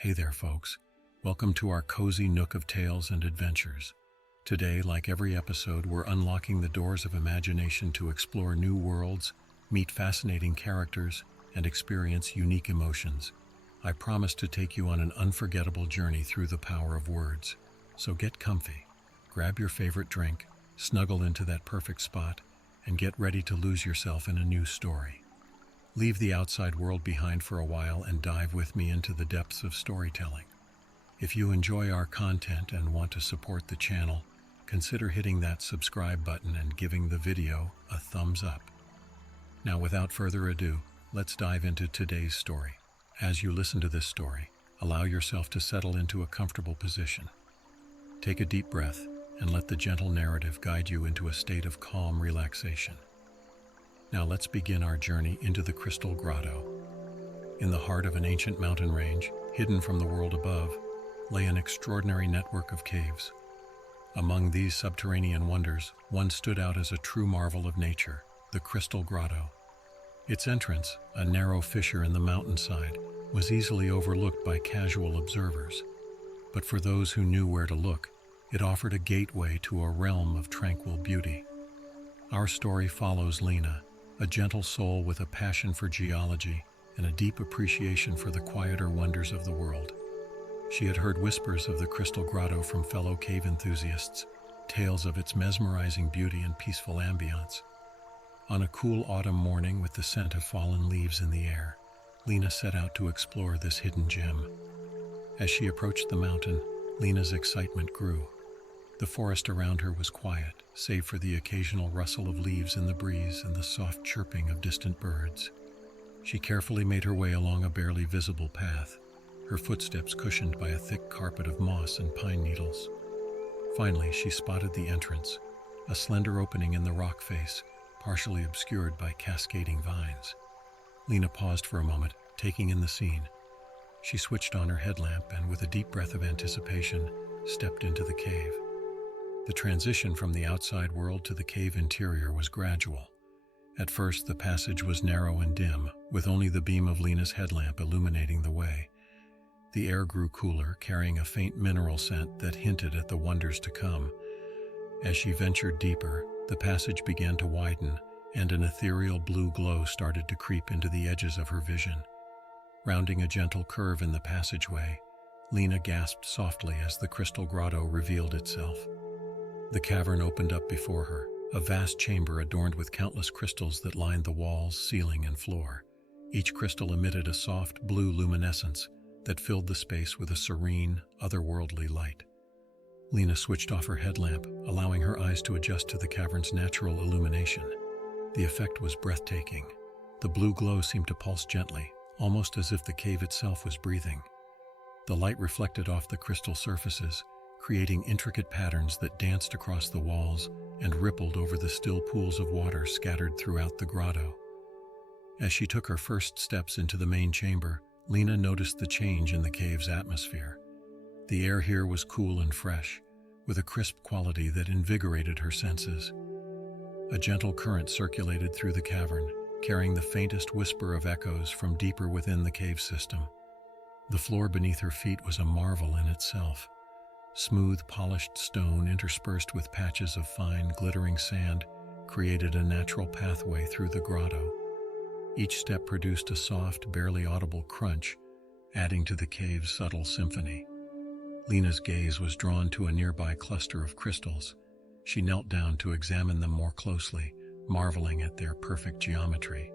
Hey there, folks. Welcome to our cozy nook of tales and adventures. Today, like every episode, we're unlocking the doors of imagination to explore new worlds, meet fascinating characters, and experience unique emotions. I promise to take you on an unforgettable journey through the power of words. So get comfy, grab your favorite drink, snuggle into that perfect spot, and get ready to lose yourself in a new story. Leave the outside world behind for a while and dive with me into the depths of storytelling. If you enjoy our content and want to support the channel, consider hitting that subscribe button and giving the video a thumbs up. Now, without further ado, let's dive into today's story. As you listen to this story, allow yourself to settle into a comfortable position. Take a deep breath and let the gentle narrative guide you into a state of calm relaxation. Now let's begin our journey into the Crystal Grotto. In the heart of an ancient mountain range, hidden from the world above, lay an extraordinary network of caves. Among these subterranean wonders, one stood out as a true marvel of nature, the Crystal Grotto. Its entrance, a narrow fissure in the mountainside, was easily overlooked by casual observers. But for those who knew where to look, it offered a gateway to a realm of tranquil beauty. Our story follows Lena, a gentle soul with a passion for geology and a deep appreciation for the quieter wonders of the world. She had heard whispers of the Crystal Grotto from fellow cave enthusiasts, tales of its mesmerizing beauty and peaceful ambience. On a cool autumn morning with the scent of fallen leaves in the air, Lena set out to explore this hidden gem. As she approached the mountain, Lena's excitement grew. The forest around her was quiet, save for the occasional rustle of leaves in the breeze and the soft chirping of distant birds. She carefully made her way along a barely visible path, her footsteps cushioned by a thick carpet of moss and pine needles. Finally, she spotted the entrance, a slender opening in the rock face, partially obscured by cascading vines. Lena paused for a moment, taking in the scene. She switched on her headlamp and, with a deep breath of anticipation, stepped into the cave. The transition from the outside world to the cave interior was gradual. At first, the passage was narrow and dim, with only the beam of Lena's headlamp illuminating the way. The air grew cooler, carrying a faint mineral scent that hinted at the wonders to come. As she ventured deeper, the passage began to widen, and an ethereal blue glow started to creep into the edges of her vision. Rounding a gentle curve in the passageway, Lena gasped softly as the Crystal Grotto revealed itself. The cavern opened up before her, a vast chamber adorned with countless crystals that lined the walls, ceiling, and floor. Each crystal emitted a soft blue luminescence that filled the space with a serene, otherworldly light. Lena switched off her headlamp, allowing her eyes to adjust to the cavern's natural illumination. The effect was breathtaking. The blue glow seemed to pulse gently, almost as if the cave itself was breathing. The light reflected off the crystal surfaces, creating intricate patterns that danced across the walls and rippled over the still pools of water scattered throughout the grotto. As she took her first steps into the main chamber, Lena noticed the change in the cave's atmosphere. The air here was cool and fresh, with a crisp quality that invigorated her senses. A gentle current circulated through the cavern, carrying the faintest whisper of echoes from deeper within the cave system. The floor beneath her feet was a marvel in itself. Smooth, polished stone interspersed with patches of fine, glittering sand created a natural pathway through the grotto. Each step produced a soft, barely audible crunch, adding to the cave's subtle symphony. Lena's gaze was drawn to a nearby cluster of crystals. She knelt down to examine them more closely, marveling at their perfect geometry.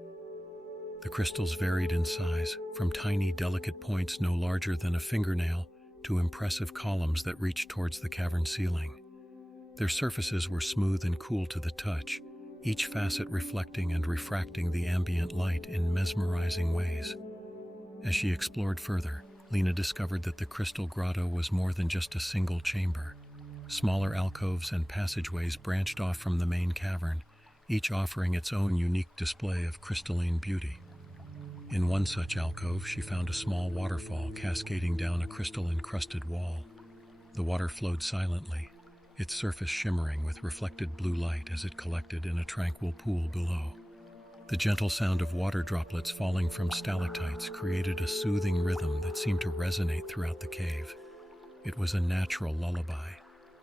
The crystals varied in size, from tiny, delicate points no larger than a fingernail to impressive columns that reached towards the cavern ceiling. Their surfaces were smooth and cool to the touch, each facet reflecting and refracting the ambient light in mesmerizing ways. As she explored further, Lena discovered that the Crystal Grotto was more than just a single chamber. Smaller alcoves and passageways branched off from the main cavern, each offering its own unique display of crystalline beauty. In one such alcove, she found a small waterfall cascading down a crystal-encrusted wall. The water flowed silently, its surface shimmering with reflected blue light as it collected in a tranquil pool below. The gentle sound of water droplets falling from stalactites created a soothing rhythm that seemed to resonate throughout the cave. It was a natural lullaby,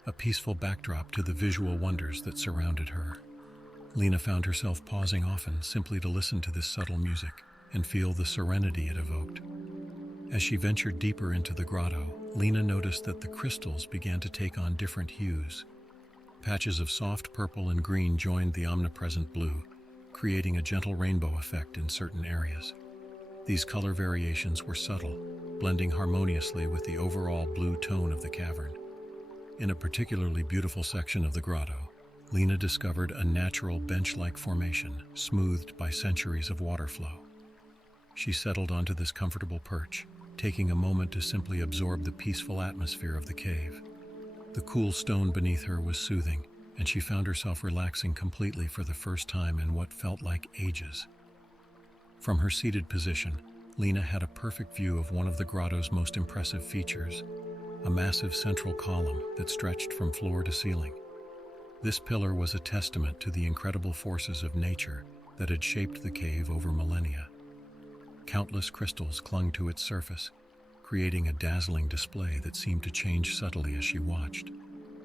a peaceful backdrop to the visual wonders that surrounded her. Lena found herself pausing often simply to listen to this subtle music and feel the serenity it evoked. As she ventured deeper into the grotto, Lena noticed that the crystals began to take on different hues. Patches of soft purple and green joined the omnipresent blue, creating a gentle rainbow effect in certain areas. These color variations were subtle, blending harmoniously with the overall blue tone of the cavern. In a particularly beautiful section of the grotto, Lena discovered a natural bench-like formation, smoothed by centuries of water flow. She settled onto this comfortable perch, taking a moment to simply absorb the peaceful atmosphere of the cave. The cool stone beneath her was soothing, and she found herself relaxing completely for the first time in what felt like ages. From her seated position, Lena had a perfect view of one of the grotto's most impressive features, a massive central column that stretched from floor to ceiling. This pillar was a testament to the incredible forces of nature that had shaped the cave over millennia. Countless crystals clung to its surface, creating a dazzling display that seemed to change subtly as she watched,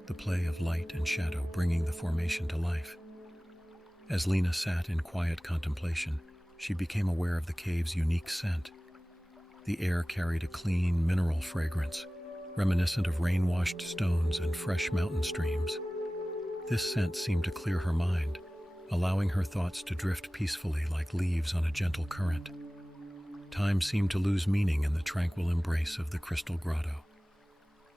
the play of light and shadow bringing the formation to life. As Lena sat in quiet contemplation, she became aware of the cave's unique scent. The air carried a clean, mineral fragrance, reminiscent of rain-washed stones and fresh mountain streams. This scent seemed to clear her mind, allowing her thoughts to drift peacefully like leaves on a gentle current. Time seemed to lose meaning in the tranquil embrace of the crystal grotto.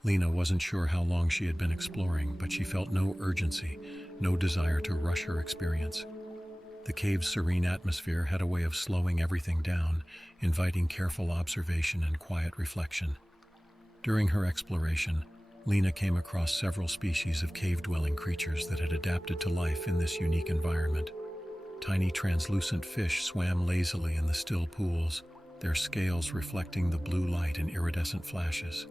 Lena wasn't sure how long she had been exploring, but she felt no urgency, no desire to rush her experience. The cave's serene atmosphere had a way of slowing everything down, inviting careful observation and quiet reflection. During her exploration, Lena came across several species of cave-dwelling creatures that had adapted to life in this unique environment. Tiny translucent fish swam lazily in the still pools, their scales reflecting the blue light in iridescent flashes.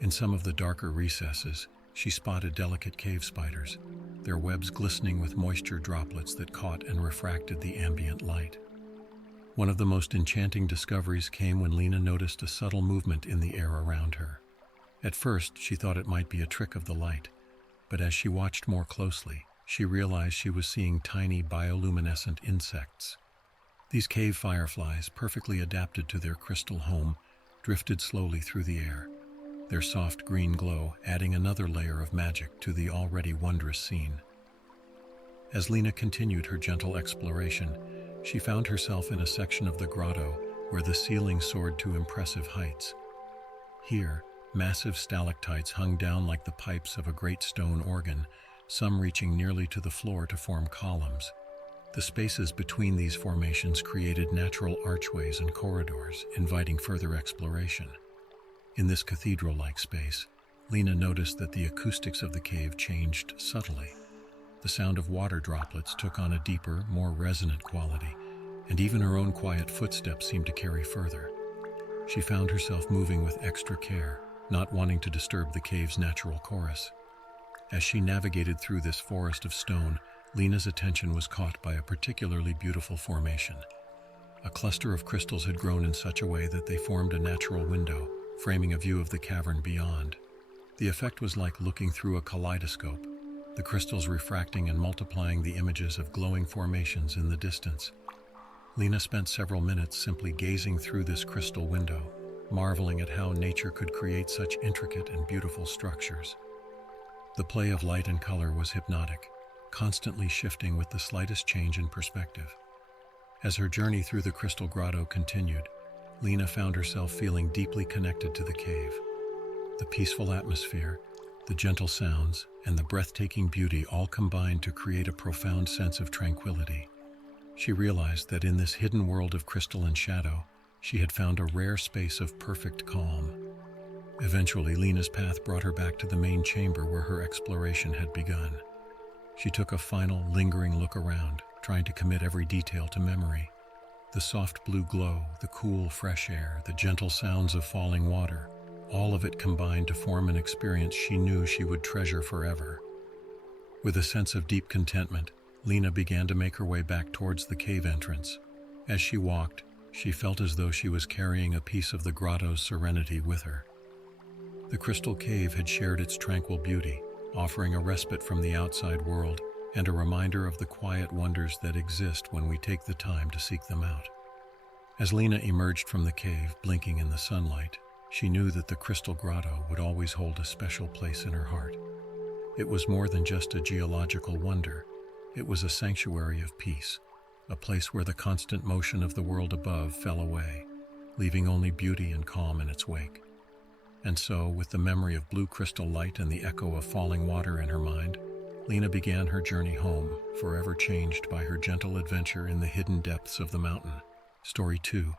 In some of the darker recesses, she spotted delicate cave spiders, their webs glistening with moisture droplets that caught and refracted the ambient light. One of the most enchanting discoveries came when Lena noticed a subtle movement in the air around her. At first, she thought it might be a trick of the light, but as she watched more closely, she realized she was seeing tiny bioluminescent insects. These cave fireflies, perfectly adapted to their crystal home, drifted slowly through the air, their soft green glow adding another layer of magic to the already wondrous scene. As Lena continued her gentle exploration, she found herself in a section of the grotto where the ceiling soared to impressive heights. Here, massive stalactites hung down like the pipes of a great stone organ, some reaching nearly to the floor to form columns. The spaces between these formations created natural archways and corridors, inviting further exploration. In this cathedral-like space, Lena noticed that the acoustics of the cave changed subtly. The sound of water droplets took on a deeper, more resonant quality, and even her own quiet footsteps seemed to carry further. She found herself moving with extra care, not wanting to disturb the cave's natural chorus. As she navigated through this forest of stone, Lena's attention was caught by a particularly beautiful formation. A cluster of crystals had grown in such a way that they formed a natural window, framing a view of the cavern beyond. The effect was like looking through a kaleidoscope, the crystals refracting and multiplying the images of glowing formations in the distance. Lena spent several minutes simply gazing through this crystal window, marveling at how nature could create such intricate and beautiful structures. The play of light and color was hypnotic, constantly shifting with the slightest change in perspective. As her journey through the crystal grotto continued, Lena found herself feeling deeply connected to the cave. The peaceful atmosphere, the gentle sounds, and the breathtaking beauty all combined to create a profound sense of tranquility. She realized that in this hidden world of crystal and shadow, she had found a rare space of perfect calm. Eventually, Lena's path brought her back to the main chamber where her exploration had begun. She took a final, lingering look around, trying to commit every detail to memory. The soft blue glow, the cool, fresh air, the gentle sounds of falling water, all of it combined to form an experience she knew she would treasure forever. With a sense of deep contentment, Lena began to make her way back towards the cave entrance. As she walked, she felt as though she was carrying a piece of the grotto's serenity with her. The crystal cave had shared its tranquil beauty, offering a respite from the outside world and a reminder of the quiet wonders that exist when we take the time to seek them out. As Lena emerged from the cave, blinking in the sunlight, she knew that the crystal grotto would always hold a special place in her heart. It was more than just a geological wonder. It was a sanctuary of peace, a place where the constant motion of the world above fell away, leaving only beauty and calm in its wake. And so, with the memory of blue crystal light and the echo of falling water in her mind, Lena began her journey home, forever changed by her gentle adventure in the hidden depths of the mountain. Story 2.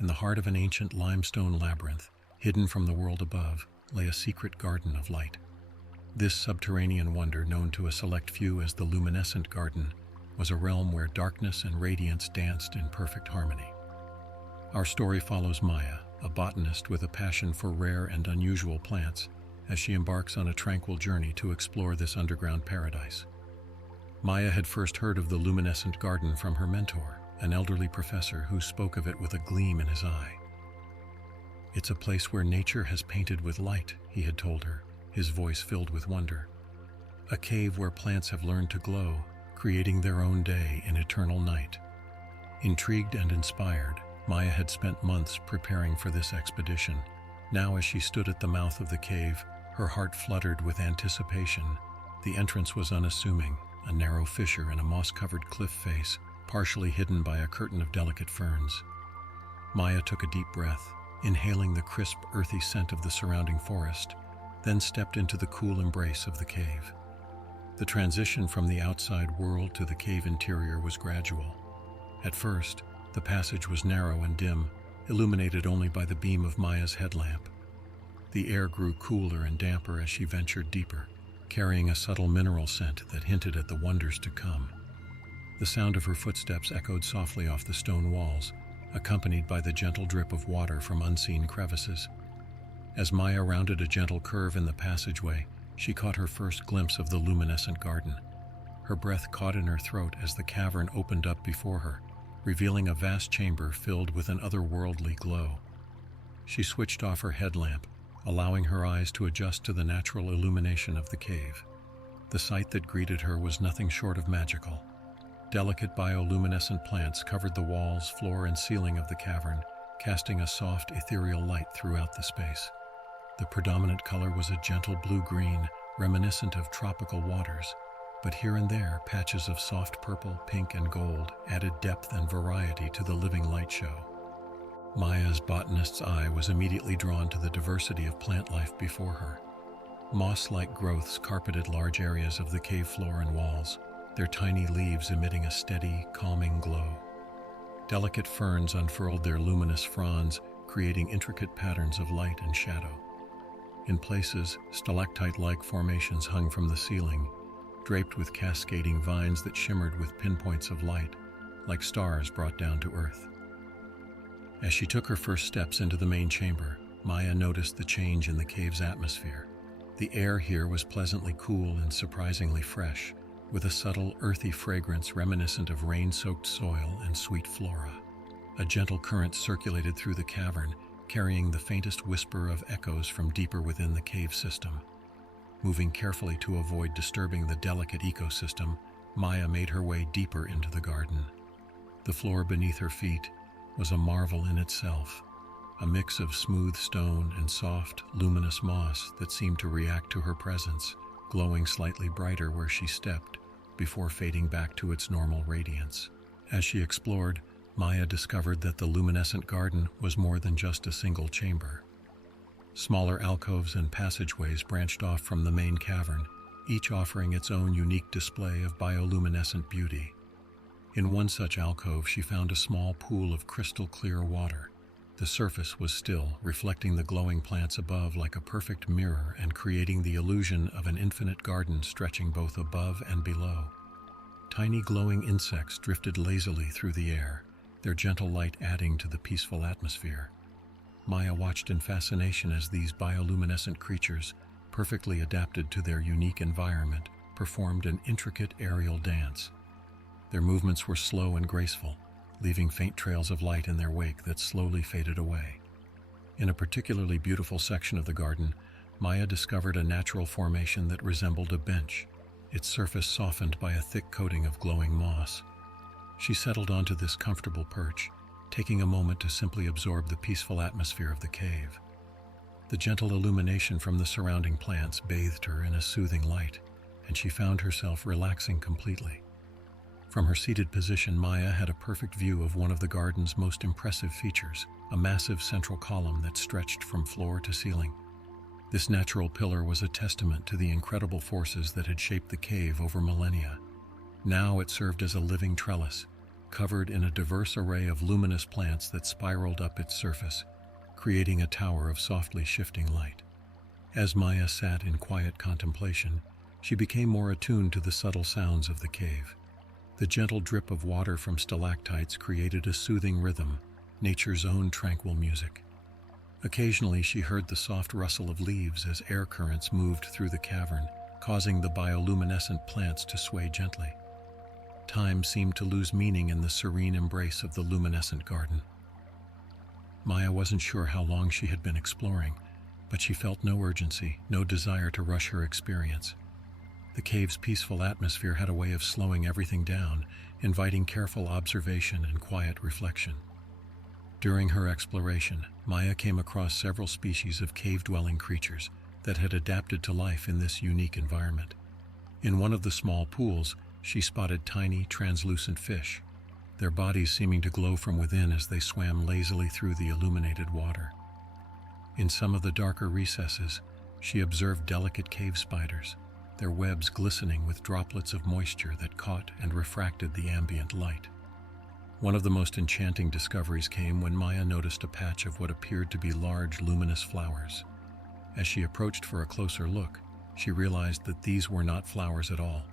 In the heart of an ancient limestone labyrinth, hidden from the world above, lay a secret garden of light. This subterranean wonder, known to a select few as the luminescent garden, was a realm where darkness and radiance danced in perfect harmony. Our story follows Maya, a botanist with a passion for rare and unusual plants, as she embarks on a tranquil journey to explore this underground paradise. Maya had first heard of the luminescent garden from her mentor, an elderly professor who spoke of it with a gleam in his eye. "It's a place where nature has painted with light," he had told her, his voice filled with wonder. "A cave where plants have learned to glow, creating their own day in eternal night." Intrigued and inspired, Maya had spent months preparing for this expedition. Now, as she stood at the mouth of the cave, her heart fluttered with anticipation. The entrance was unassuming, a narrow fissure in a moss-covered cliff face, partially hidden by a curtain of delicate ferns. Maya took a deep breath, inhaling the crisp, earthy scent of the surrounding forest, then stepped into the cool embrace of the cave. The transition from the outside world to the cave interior was gradual. At first, the passage was narrow and dim, illuminated only by the beam of Maya's headlamp. The air grew cooler and damper as she ventured deeper, carrying a subtle mineral scent that hinted at the wonders to come. The sound of her footsteps echoed softly off the stone walls, accompanied by the gentle drip of water from unseen crevices. As Maya rounded a gentle curve in the passageway, she caught her first glimpse of the luminescent garden. Her breath caught in her throat as the cavern opened up before her, revealing a vast chamber filled with an otherworldly glow. She switched off her headlamp, allowing her eyes to adjust to the natural illumination of the cave. The sight that greeted her was nothing short of magical. Delicate bioluminescent plants covered the walls, floor, and ceiling of the cavern, casting a soft, ethereal light throughout the space. The predominant color was a gentle blue-green, reminiscent of tropical waters, but here and there, patches of soft purple, pink, and gold added depth and variety to the living light show. Maya's botanist's eye was immediately drawn to the diversity of plant life before her. Moss-like growths carpeted large areas of the cave floor and walls, their tiny leaves emitting a steady, calming glow. Delicate ferns unfurled their luminous fronds, creating intricate patterns of light and shadow. In places, stalactite-like formations hung from the ceiling, draped with cascading vines that shimmered with pinpoints of light, like stars brought down to earth. As she took her first steps into the main chamber, Maya noticed the change in the cave's atmosphere. The air here was pleasantly cool and surprisingly fresh, with a subtle, earthy fragrance reminiscent of rain-soaked soil and sweet flora. A gentle current circulated through the cavern, carrying the faintest whisper of echoes from deeper within the cave system. Moving carefully to avoid disturbing the delicate ecosystem, Maya made her way deeper into the garden. The floor beneath her feet was a marvel in itself, a mix of smooth stone and soft, luminous moss that seemed to react to her presence, glowing slightly brighter where she stepped, before fading back to its normal radiance. As she explored, Maya discovered that the luminescent garden was more than just a single chamber. Smaller alcoves and passageways branched off from the main cavern, each offering its own unique display of bioluminescent beauty. In one such alcove, she found a small pool of crystal-clear water. The surface was still, reflecting the glowing plants above like a perfect mirror and creating the illusion of an infinite garden stretching both above and below. Tiny glowing insects drifted lazily through the air, their gentle light adding to the peaceful atmosphere. Maya watched in fascination as these bioluminescent creatures, perfectly adapted to their unique environment, performed an intricate aerial dance. Their movements were slow and graceful, leaving faint trails of light in their wake that slowly faded away. In a particularly beautiful section of the garden, Maya discovered a natural formation that resembled a bench, its surface softened by a thick coating of glowing moss. She settled onto this comfortable perch, taking a moment to simply absorb the peaceful atmosphere of the cave. The gentle illumination from the surrounding plants bathed her in a soothing light, and she found herself relaxing completely. From her seated position, Maya had a perfect view of one of the garden's most impressive features, a massive central column that stretched from floor to ceiling. This natural pillar was a testament to the incredible forces that had shaped the cave over millennia. Now it served as a living trellis, covered in a diverse array of luminous plants that spiraled up its surface, creating a tower of softly shifting light. As Maya sat in quiet contemplation, she became more attuned to the subtle sounds of the cave. The gentle drip of water from stalactites created a soothing rhythm, nature's own tranquil music. Occasionally she heard the soft rustle of leaves as air currents moved through the cavern, causing the bioluminescent plants to sway gently. Time seemed to lose meaning in the serene embrace of the luminescent garden. Maya wasn't sure how long she had been exploring, but she felt no urgency, no desire to rush her experience. The cave's peaceful atmosphere had a way of slowing everything down, inviting careful observation and quiet reflection. During her exploration, Maya came across several species of cave-dwelling creatures that had adapted to life in this unique environment. In one of the small pools, she spotted tiny, translucent fish, their bodies seeming to glow from within as they swam lazily through the illuminated water. In some of the darker recesses, she observed delicate cave spiders, their webs glistening with droplets of moisture that caught and refracted the ambient light. One of the most enchanting discoveries came when Maya noticed a patch of what appeared to be large, luminous flowers. As she approached for a closer look, she realized that these were not flowers at all,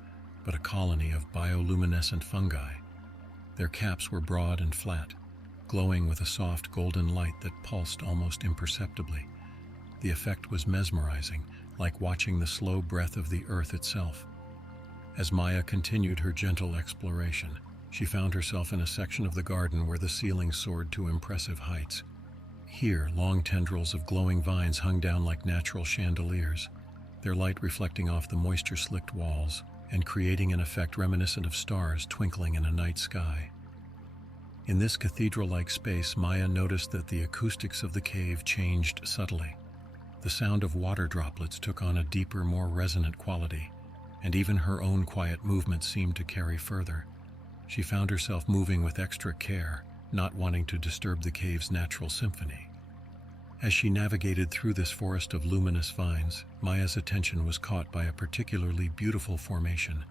but a colony of bioluminescent fungi. Their caps were broad and flat, glowing with a soft golden light that pulsed almost imperceptibly. The effect was mesmerizing, like watching the slow breath of the earth itself. As Maya continued her gentle exploration, she found herself in a section of the garden where the ceiling soared to impressive heights. Here, long tendrils of glowing vines hung down like natural chandeliers, their light reflecting off the moisture-slicked walls and creating an effect reminiscent of stars twinkling in a night sky. In this cathedral-like space, Maya noticed that the acoustics of the cave changed subtly. The sound of water droplets took on a deeper, more resonant quality, and even her own quiet movements seemed to carry further. She found herself moving with extra care, not wanting to disturb the cave's natural symphony. As she navigated through this forest of luminous vines, Maya's attention was caught by a particularly beautiful formation.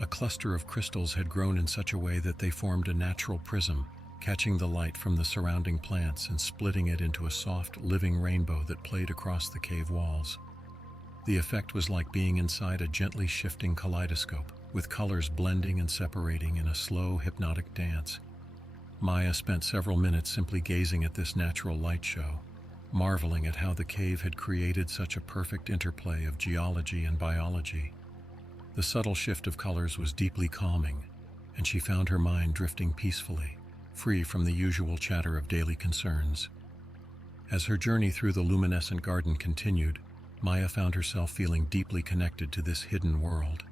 A cluster of crystals had grown in such a way that they formed a natural prism, catching the light from the surrounding plants and splitting it into a soft, living rainbow that played across the cave walls. The effect was like being inside a gently shifting kaleidoscope, with colors blending and separating in a slow, hypnotic dance. Maya spent several minutes simply gazing at this natural light show, marveling at how the cave had created such a perfect interplay of geology and biology. The subtle shift of colors was deeply calming, and she found her mind drifting peacefully, free from the usual chatter of daily concerns. As her journey through the luminescent garden continued, Maya found herself feeling deeply connected to this hidden world.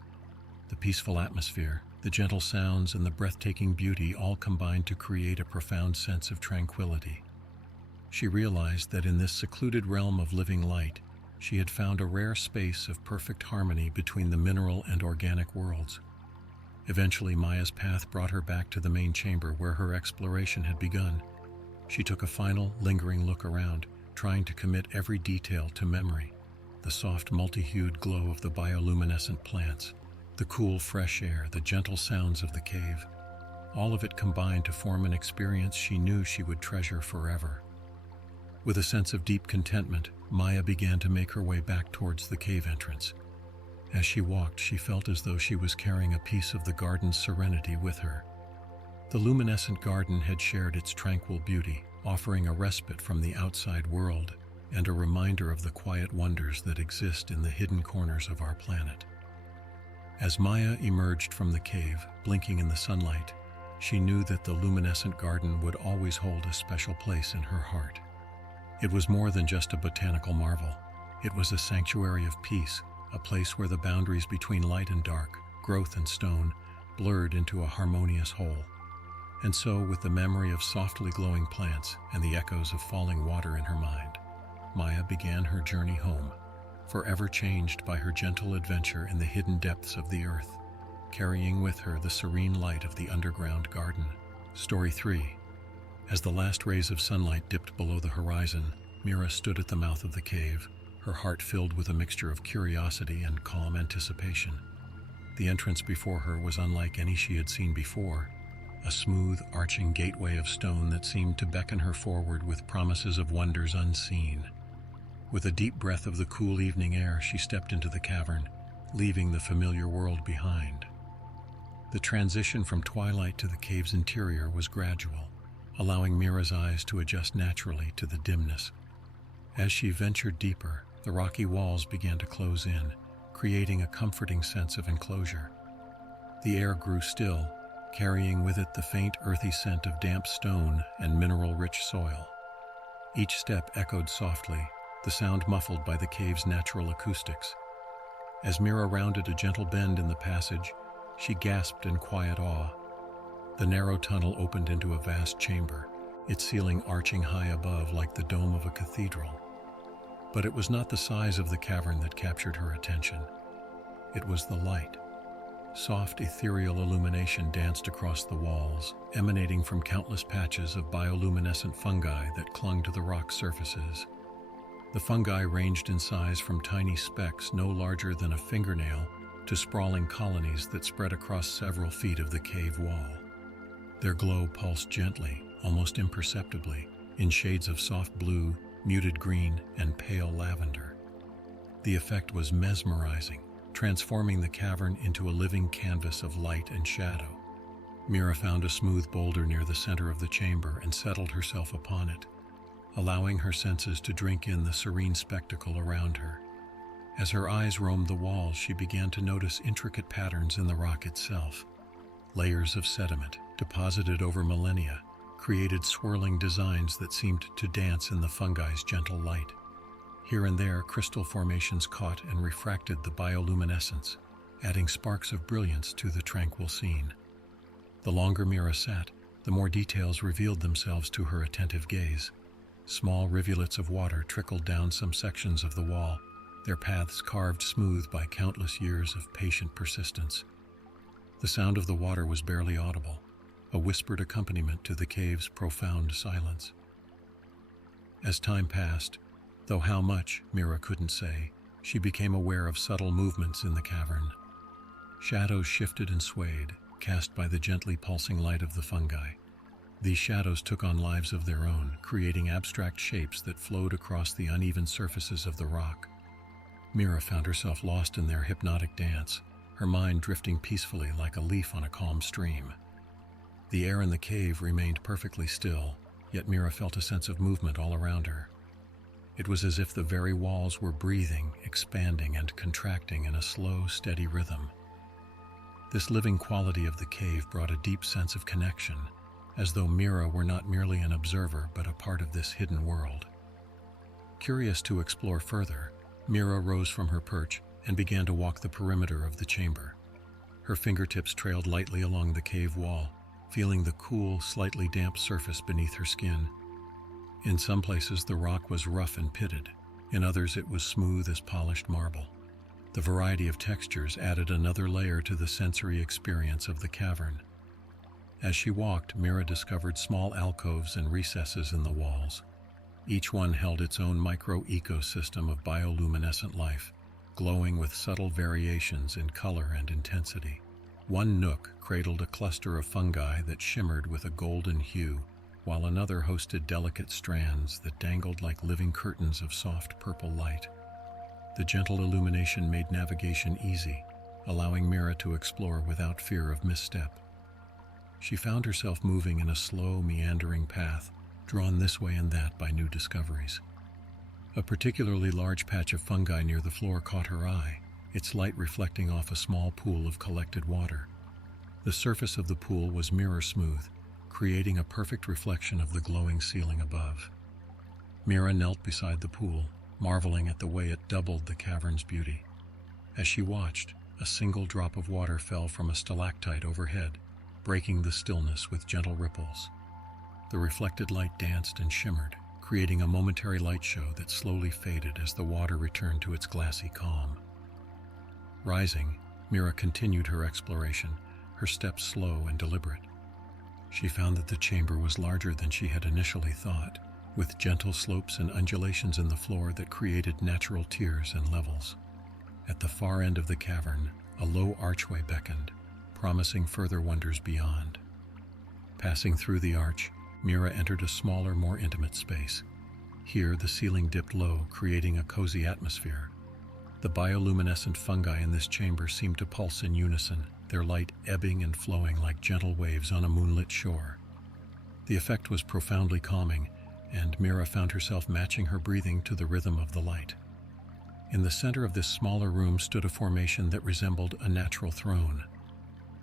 The peaceful atmosphere, the gentle sounds, and the breathtaking beauty all combined to create a profound sense of tranquility. She realized that in this secluded realm of living light, she had found a rare space of perfect harmony between the mineral and organic worlds. Eventually, Maya's path brought her back to the main chamber where her exploration had begun. She took a final, lingering look around, trying to commit every detail to memory. The soft, multi-hued glow of the bioluminescent plants, the cool, fresh air, the gentle sounds of the cave. All of it combined to form an experience she knew she would treasure forever. With a sense of deep contentment, Maya began to make her way back towards the cave entrance. As she walked, she felt as though she was carrying a piece of the garden's serenity with her. The luminescent garden had shared its tranquil beauty, offering a respite from the outside world and a reminder of the quiet wonders that exist in the hidden corners of our planet. As Maya emerged from the cave, blinking in the sunlight, she knew that the luminescent garden would always hold a special place in her heart. It was more than just a botanical marvel. It was a sanctuary of peace, a place where the boundaries between light and dark, growth and stone, blurred into a harmonious whole. And so, with the memory of softly glowing plants and the echoes of falling water in her mind, Maya began her journey home, forever changed by her gentle adventure in the hidden depths of the earth, carrying with her the serene light of the underground garden. Story 3. As the last rays of sunlight dipped below the horizon, Mira stood at the mouth of the cave, her heart filled with a mixture of curiosity and calm anticipation. The entrance before her was unlike any she had seen before, a smooth, arching gateway of stone that seemed to beckon her forward with promises of wonders unseen. With a deep breath of the cool evening air, she stepped into the cavern, leaving the familiar world behind. The transition from twilight to the cave's interior was gradual, allowing Mira's eyes to adjust naturally to the dimness. As she ventured deeper, the rocky walls began to close in, creating a comforting sense of enclosure. The air grew still, carrying with it the faint earthy scent of damp stone and mineral-rich soil. Each step echoed softly, the sound muffled by the cave's natural acoustics. As Mira rounded a gentle bend in the passage, she gasped in quiet awe. The narrow tunnel opened into a vast chamber, its ceiling arching high above like the dome of a cathedral. But it was not the size of the cavern that captured her attention. It was the light. Soft, ethereal illumination danced across the walls, emanating from countless patches of bioluminescent fungi that clung to the rock surfaces. The fungi ranged in size from tiny specks no larger than a fingernail to sprawling colonies that spread across several feet of the cave wall. Their glow pulsed gently, almost imperceptibly, in shades of soft blue, muted green, and pale lavender. The effect was mesmerizing, transforming the cavern into a living canvas of light and shadow. Mira found a smooth boulder near the center of the chamber and settled herself upon it, allowing her senses to drink in the serene spectacle around her. As her eyes roamed the walls, she began to notice intricate patterns in the rock itself. Layers of sediment, deposited over millennia, created swirling designs that seemed to dance in the fungi's gentle light. Here and there, crystal formations caught and refracted the bioluminescence, adding sparks of brilliance to the tranquil scene. The longer Mira sat, the more details revealed themselves to her attentive gaze. Small rivulets of water trickled down some sections of the wall, their paths carved smooth by countless years of patient persistence. The sound of the water was barely audible, a whispered accompaniment to the cave's profound silence. As time passed, though how much, Mira couldn't say, she became aware of subtle movements in the cavern. Shadows shifted and swayed, cast by the gently pulsing light of the fungi. These shadows took on lives of their own, creating abstract shapes that flowed across the uneven surfaces of the rock. Mira found herself lost in their hypnotic dance, her mind drifting peacefully like a leaf on a calm stream. The air in the cave remained perfectly still, yet Mira felt a sense of movement all around her. It was as if the very walls were breathing, expanding, and contracting in a slow, steady rhythm. This living quality of the cave brought a deep sense of connection, as though Mira were not merely an observer but a part of this hidden world. Curious to explore further, Mira rose from her perch and began to walk the perimeter of the chamber. Her fingertips trailed lightly along the cave wall, feeling the cool, slightly damp surface beneath her skin. In some places the rock was rough and pitted, in others it was smooth as polished marble. The variety of textures added another layer to the sensory experience of the cavern. As she walked, Mira discovered small alcoves and recesses in the walls. Each one held its own micro-ecosystem of bioluminescent life, glowing with subtle variations in color and intensity. One nook cradled a cluster of fungi that shimmered with a golden hue, while another hosted delicate strands that dangled like living curtains of soft purple light. The gentle illumination made navigation easy, allowing Mira to explore without fear of misstep. She found herself moving in a slow, meandering path, drawn this way and that by new discoveries. A particularly large patch of fungi near the floor caught her eye, its light reflecting off a small pool of collected water. The surface of the pool was mirror smooth, creating a perfect reflection of the glowing ceiling above. Mira knelt beside the pool, marveling at the way it doubled the cavern's beauty. As she watched, a single drop of water fell from a stalactite overhead, breaking the stillness with gentle ripples. The reflected light danced and shimmered, creating a momentary light show that slowly faded as the water returned to its glassy calm. Rising, Mira continued her exploration, her steps slow and deliberate. She found that the chamber was larger than she had initially thought, with gentle slopes and undulations in the floor that created natural tiers and levels. At the far end of the cavern, a low archway beckoned, promising further wonders beyond. Passing through the arch, Mira entered a smaller, more intimate space. Here, the ceiling dipped low, creating a cozy atmosphere. The bioluminescent fungi in this chamber seemed to pulse in unison, their light ebbing and flowing like gentle waves on a moonlit shore. The effect was profoundly calming, and Mira found herself matching her breathing to the rhythm of the light. In the center of this smaller room stood a formation that resembled a natural throne.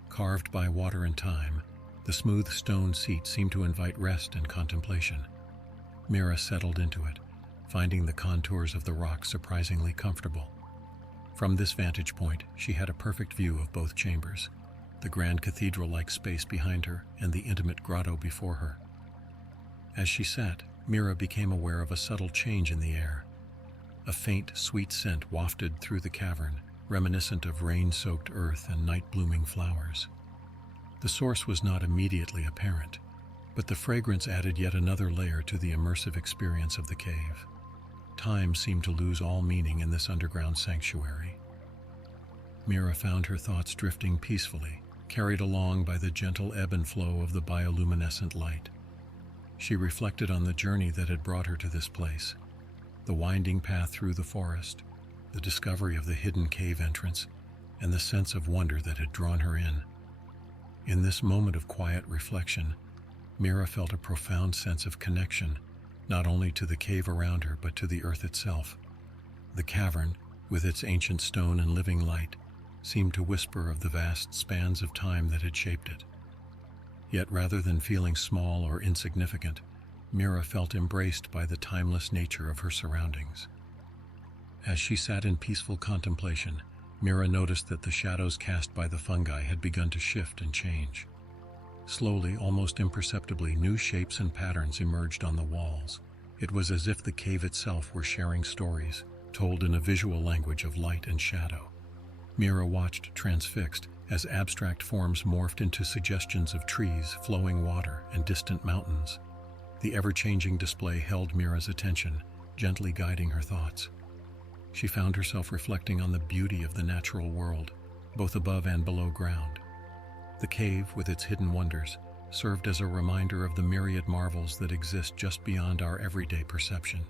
Carved by water and time, the smooth stone seat seemed to invite rest and contemplation. Mira settled into it, finding the contours of the rock surprisingly comfortable. From this vantage point, she had a perfect view of both chambers, the grand cathedral-like space behind her and the intimate grotto before her. As she sat, Mira became aware of a subtle change in the air. A faint, sweet scent wafted through the cavern, reminiscent of rain-soaked earth and night-blooming flowers. The source was not immediately apparent, but the fragrance added yet another layer to the immersive experience of the cave. Time seemed to lose all meaning in this underground sanctuary. Mira found her thoughts drifting peacefully, carried along by the gentle ebb and flow of the bioluminescent light. She reflected on the journey that had brought her to this place, the winding path through the forest, the discovery of the hidden cave entrance, and the sense of wonder that had drawn her in. In this moment of quiet reflection, Mira felt a profound sense of connection, not only to the cave around her but to the earth itself. The cavern, with its ancient stone and living light, seemed to whisper of the vast spans of time that had shaped it. Yet rather than feeling small or insignificant, Mira felt embraced by the timeless nature of her surroundings. As she sat in peaceful contemplation, Mira noticed that the shadows cast by the fungi had begun to shift and change. Slowly, almost imperceptibly, new shapes and patterns emerged on the walls. It was as if the cave itself were sharing stories, told in a visual language of light and shadow. Mira watched transfixed as abstract forms morphed into suggestions of trees, flowing water, and distant mountains. The ever-changing display held Mira's attention, gently guiding her thoughts. She found herself reflecting on the beauty of the natural world, both above and below ground. The cave, with its hidden wonders, served as a reminder of the myriad marvels that exist just beyond our everyday perception.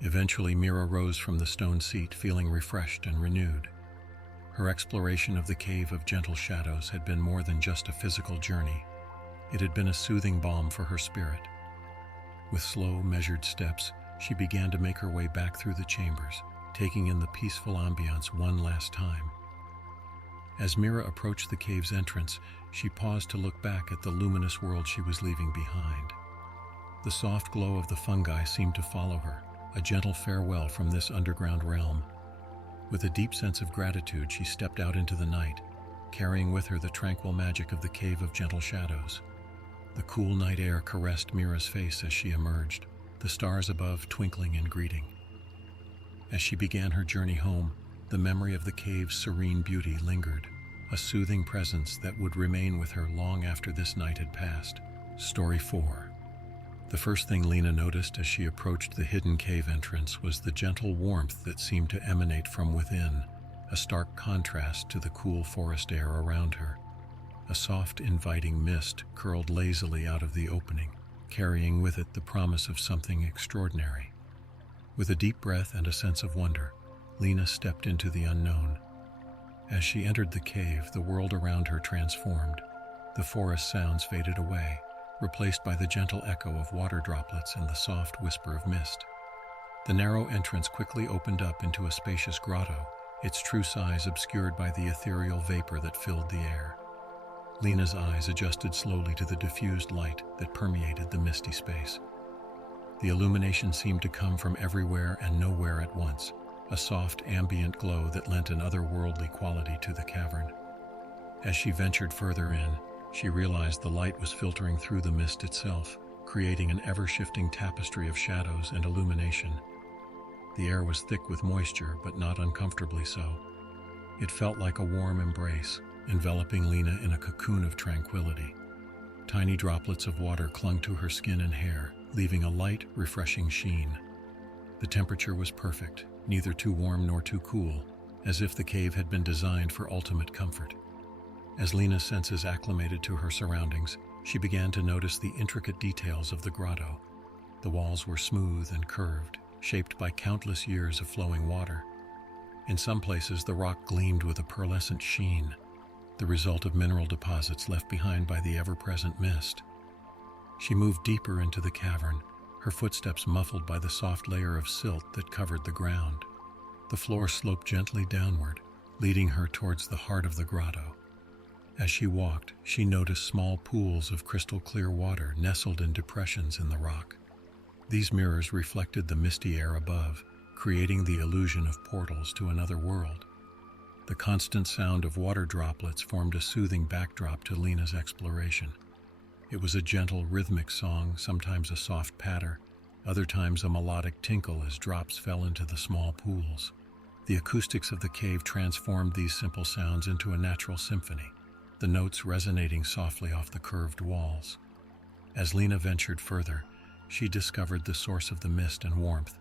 Eventually, Mira rose from the stone seat, feeling refreshed and renewed. Her exploration of the Cave of Gentle Shadows had been more than just a physical journey. It had been a soothing balm for her spirit. With slow, measured steps, she began to make her way back through the chambers, taking in the peaceful ambiance one last time. As Mira approached the cave's entrance, she paused to look back at the luminous world she was leaving behind. The soft glow of the fungi seemed to follow her, a gentle farewell from this underground realm. With a deep sense of gratitude, she stepped out into the night, carrying with her the tranquil magic of the Cave of Gentle Shadows. The cool night air caressed Mira's face as she emerged, the stars above twinkling in greeting. As she began her journey home, the memory of the cave's serene beauty lingered, a soothing presence that would remain with her long after this night had passed. Story 4. The first thing Lena noticed as she approached the hidden cave entrance was the gentle warmth that seemed to emanate from within, a stark contrast to the cool forest air around her. A soft, inviting mist curled lazily out of the opening, carrying with it the promise of something extraordinary. With a deep breath and a sense of wonder, Lena stepped into the unknown. As she entered the cave, the world around her transformed. The forest sounds faded away, replaced by the gentle echo of water droplets and the soft whisper of mist. The narrow entrance quickly opened up into a spacious grotto, its true size obscured by the ethereal vapor that filled the air. Lena's eyes adjusted slowly to the diffused light that permeated the misty space. The illumination seemed to come from everywhere and nowhere at once, a soft ambient glow that lent an otherworldly quality to the cavern. As she ventured further in, she realized the light was filtering through the mist itself, creating an ever-shifting tapestry of shadows and illumination. The air was thick with moisture, but not uncomfortably so. It felt like a warm embrace, enveloping Lena in a cocoon of tranquility. Tiny droplets of water clung to her skin and hair, leaving a light, refreshing sheen. The temperature was perfect, neither too warm nor too cool, as if the cave had been designed for ultimate comfort. As Lena's senses acclimated to her surroundings, she began to notice the intricate details of the grotto. The walls were smooth and curved, shaped by countless years of flowing water. In some places, the rock gleamed with a pearlescent sheen, the result of mineral deposits left behind by the ever-present mist. She moved deeper into the cavern, her footsteps muffled by the soft layer of silt that covered the ground. The floor sloped gently downward, leading her towards the heart of the grotto. As she walked, she noticed small pools of crystal-clear water nestled in depressions in the rock. These mirrors reflected the misty air above, creating the illusion of portals to another world. The constant sound of water droplets formed a soothing backdrop to Lena's exploration. It was a gentle, rhythmic song, sometimes a soft patter, other times a melodic tinkle as drops fell into the small pools. The acoustics of the cave transformed these simple sounds into a natural symphony, the notes resonating softly off the curved walls. As Lena ventured further, she discovered the source of the mist and warmth,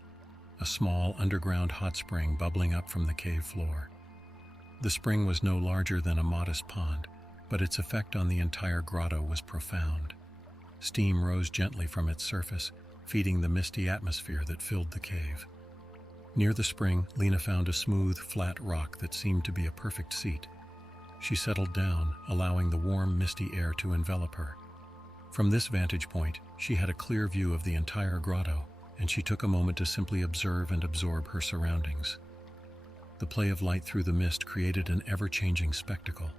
a small underground hot spring bubbling up from the cave floor. The spring was no larger than a modest pond, but its effect on the entire grotto was profound. Steam rose gently from its surface, feeding the misty atmosphere that filled the cave. Near the spring, Lena found a smooth, flat rock that seemed to be a perfect seat. She settled down, allowing the warm, misty air to envelop her. From this vantage point, she had a clear view of the entire grotto, and she took a moment to simply observe and absorb her surroundings. The play of light through the mist created an ever-changing spectacle.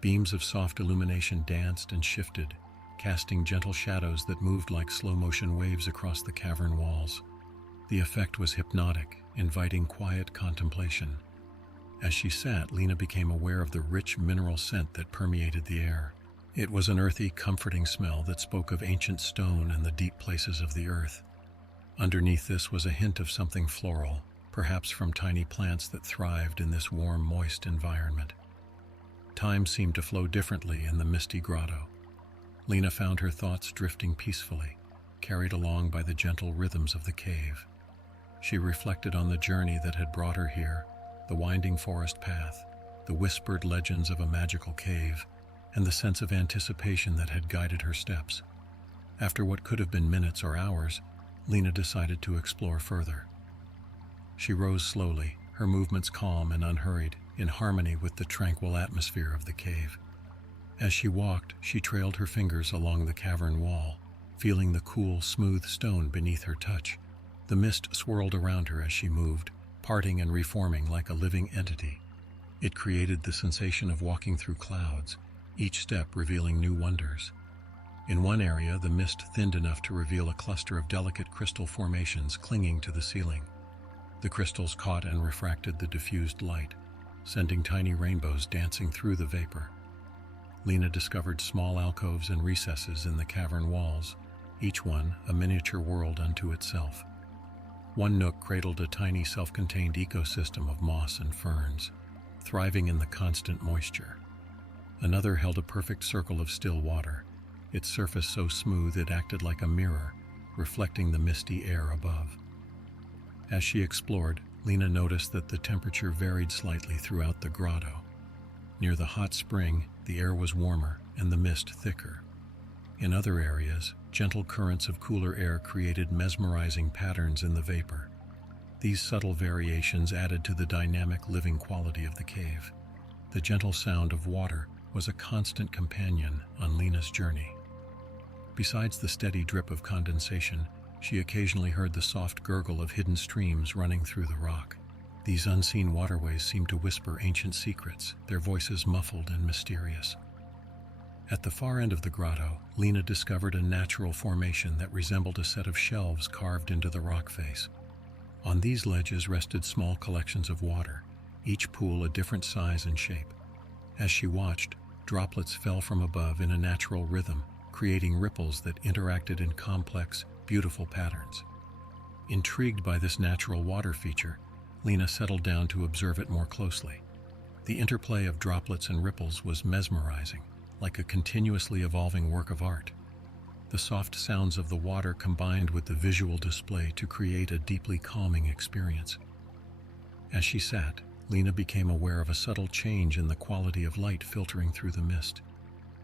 Beams of soft illumination danced and shifted, casting gentle shadows that moved like slow-motion waves across the cavern walls. The effect was hypnotic, inviting quiet contemplation. As she sat, Lena became aware of the rich mineral scent that permeated the air. It was an earthy, comforting smell that spoke of ancient stone and the deep places of the earth. Underneath this was a hint of something floral, perhaps from tiny plants that thrived in this warm, moist environment. Time seemed to flow differently in the misty grotto. Lena found her thoughts drifting peacefully, carried along by the gentle rhythms of the cave. She reflected on the journey that had brought her here, the winding forest path, the whispered legends of a magical cave, and the sense of anticipation that had guided her steps. After what could have been minutes or hours, Lena decided to explore further. She rose slowly, her movements calm and unhurried, in harmony with the tranquil atmosphere of the cave. As she walked, she trailed her fingers along the cavern wall, feeling the cool, smooth stone beneath her touch. The mist swirled around her as she moved, parting and reforming like a living entity. It created the sensation of walking through clouds, each step revealing new wonders. In one area, the mist thinned enough to reveal a cluster of delicate crystal formations clinging to the ceiling. The crystals caught and refracted the diffused light, sending tiny rainbows dancing through the vapor. Lena discovered small alcoves and recesses in the cavern walls, each one a miniature world unto itself. One nook cradled a tiny self-contained ecosystem of moss and ferns, thriving in the constant moisture. Another held a perfect circle of still water, its surface so smooth it acted like a mirror, reflecting the misty air above. As she explored, Lena noticed that the temperature varied slightly throughout the grotto. Near the hot spring, the air was warmer and the mist thicker. In other areas, gentle currents of cooler air created mesmerizing patterns in the vapor. These subtle variations added to the dynamic living quality of the cave. The gentle sound of water was a constant companion on Lena's journey. Besides the steady drip of condensation, she occasionally heard the soft gurgle of hidden streams running through the rock. These unseen waterways seemed to whisper ancient secrets, their voices muffled and mysterious. At the far end of the grotto, Lena discovered a natural formation that resembled a set of shelves carved into the rock face. On these ledges rested small collections of water, each pool a different size and shape. As she watched, droplets fell from above in a natural rhythm, creating ripples that interacted in complex, beautiful patterns. Intrigued by this natural water feature, Lena settled down to observe it more closely. The interplay of droplets and ripples was mesmerizing, like a continuously evolving work of art. The soft sounds of the water combined with the visual display to create a deeply calming experience. As she sat, Lena became aware of a subtle change in the quality of light filtering through the mist.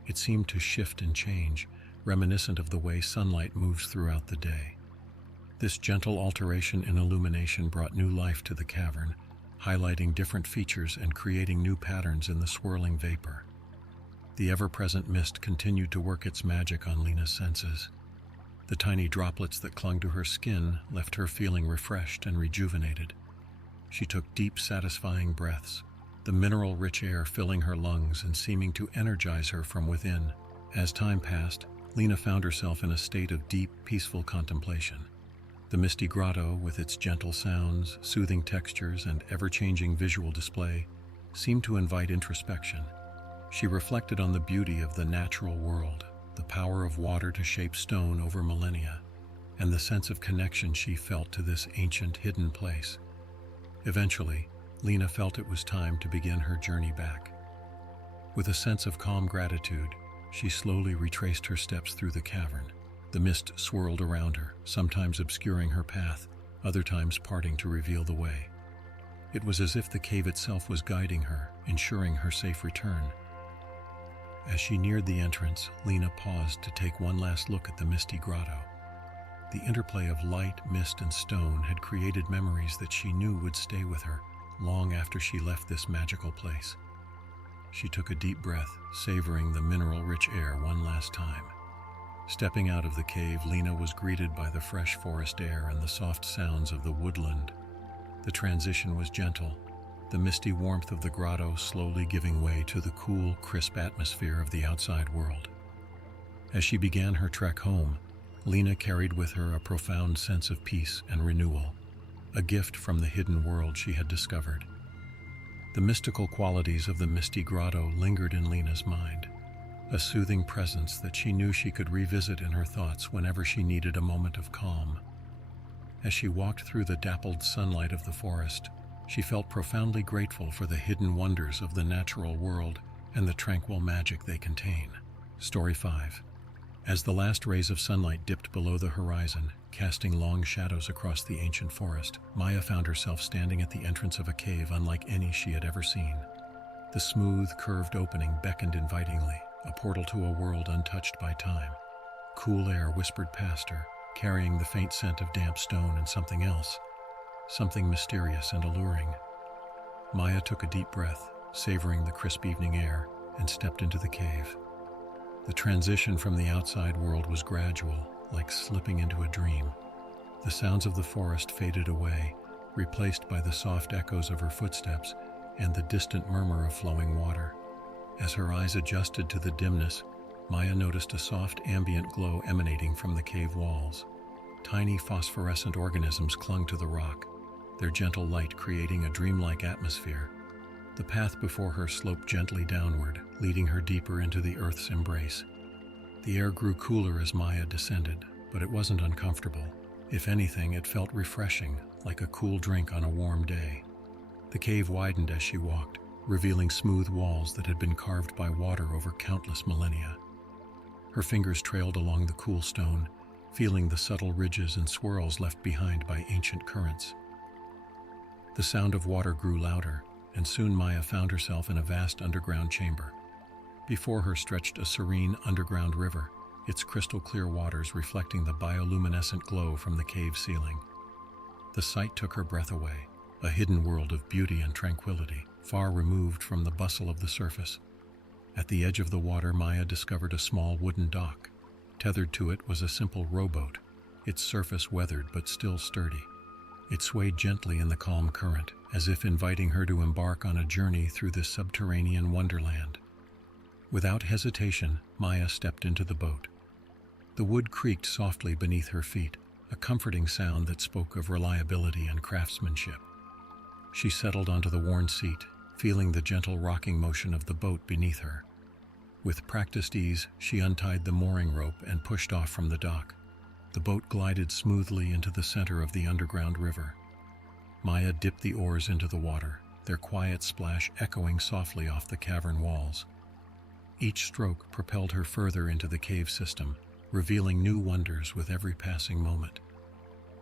It seemed to shift and change, reminiscent of the way sunlight moves throughout the day. This gentle alteration in illumination brought new life to the cavern, highlighting different features and creating new patterns in the swirling vapor. The ever-present mist continued to work its magic on Lena's senses. The tiny droplets that clung to her skin left her feeling refreshed and rejuvenated. She took deep, satisfying breaths, the mineral-rich air filling her lungs and seeming to energize her from within. As time passed, Lena found herself in a state of deep, peaceful contemplation. The misty grotto, with its gentle sounds, soothing textures, and ever-changing visual display, seemed to invite introspection. She reflected on the beauty of the natural world, the power of water to shape stone over millennia, and the sense of connection she felt to this ancient, hidden place. Eventually, Lena felt it was time to begin her journey back. With a sense of calm gratitude, she slowly retraced her steps through the cavern. The mist swirled around her, sometimes obscuring her path, other times parting to reveal the way. It was as if the cave itself was guiding her, ensuring her safe return. As she neared the entrance, Lena paused to take one last look at the misty grotto. The interplay of light, mist, and stone had created memories that she knew would stay with her long after she left this magical place. She took a deep breath, savoring the mineral-rich air one last time. Stepping out of the cave, Lena was greeted by the fresh forest air and the soft sounds of the woodland. The transition was gentle, the misty warmth of the grotto slowly giving way to the cool, crisp atmosphere of the outside world. As she began her trek home, Lena carried with her a profound sense of peace and renewal, a gift from the hidden world she had discovered. The mystical qualities of the misty grotto lingered in Lena's mind, a soothing presence that she knew she could revisit in her thoughts whenever she needed a moment of calm. As she walked through the dappled sunlight of the forest, she felt profoundly grateful for the hidden wonders of the natural world and the tranquil magic they contain. Story 5. As the last rays of sunlight dipped below the horizon, casting long shadows across the ancient forest, Maya found herself standing at the entrance of a cave unlike any she had ever seen. The smooth, curved opening beckoned invitingly, a portal to a world untouched by time. Cool air whispered past her, carrying the faint scent of damp stone and something else, something mysterious and alluring. Maya took a deep breath, savoring the crisp evening air, and stepped into the cave. The transition from the outside world was gradual, like slipping into a dream. The sounds of the forest faded away, replaced by the soft echoes of her footsteps and the distant murmur of flowing water. As her eyes adjusted to the dimness, Maya noticed a soft ambient glow emanating from the cave walls. Tiny phosphorescent organisms clung to the rock, their gentle light creating a dreamlike atmosphere. The path before her sloped gently downward, leading her deeper into the earth's embrace. The air grew cooler as Maya descended, but it wasn't uncomfortable. If anything, it felt refreshing, like a cool drink on a warm day. The cave widened as she walked, revealing smooth walls that had been carved by water over countless millennia. Her fingers trailed along the cool stone, feeling the subtle ridges and swirls left behind by ancient currents. The sound of water grew louder, and soon Maya found herself in a vast underground chamber. Before her stretched a serene underground river, its crystal-clear waters reflecting the bioluminescent glow from the cave ceiling. The sight took her breath away, a hidden world of beauty and tranquility, far removed from the bustle of the surface. At the edge of the water, Maya discovered a small wooden dock. Tethered to it was a simple rowboat, its surface weathered but still sturdy. It swayed gently in the calm current, as if inviting her to embark on a journey through this subterranean wonderland. Without hesitation, Maya stepped into the boat. The wood creaked softly beneath her feet, a comforting sound that spoke of reliability and craftsmanship. She settled onto the worn seat, feeling the gentle rocking motion of the boat beneath her. With practiced ease, she untied the mooring rope and pushed off from the dock. The boat glided smoothly into the center of the underground river. Maya dipped the oars into the water, their quiet splash echoing softly off the cavern walls. Each stroke propelled her further into the cave system, revealing new wonders with every passing moment.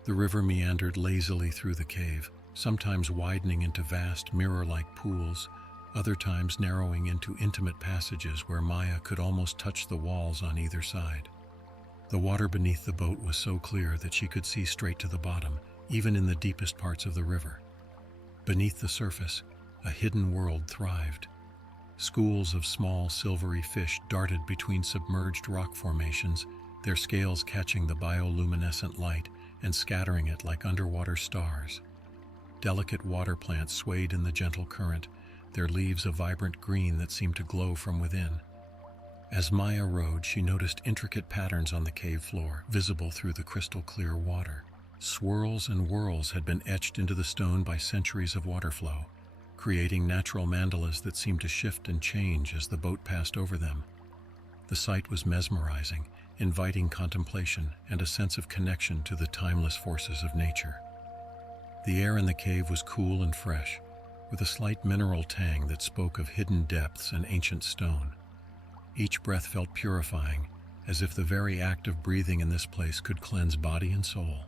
The river meandered lazily through the cave, sometimes widening into vast mirror-like pools, other times narrowing into intimate passages where Maya could almost touch the walls on either side. The water beneath the boat was so clear that she could see straight to the bottom, even in the deepest parts of the river. Beneath the surface, a hidden world thrived. Schools of small silvery fish darted between submerged rock formations, their scales catching the bioluminescent light and scattering it like underwater stars. Delicate water plants swayed in the gentle current, their leaves a vibrant green that seemed to glow from within. As Maya rode, she noticed intricate patterns on the cave floor, visible through the crystal-clear water. Swirls and whirls had been etched into the stone by centuries of water flow, creating natural mandalas that seemed to shift and change as the boat passed over them. The sight was mesmerizing, inviting contemplation and a sense of connection to the timeless forces of nature. The air in the cave was cool and fresh, with a slight mineral tang that spoke of hidden depths and ancient stone. Each breath felt purifying, as if the very act of breathing in this place could cleanse body and soul.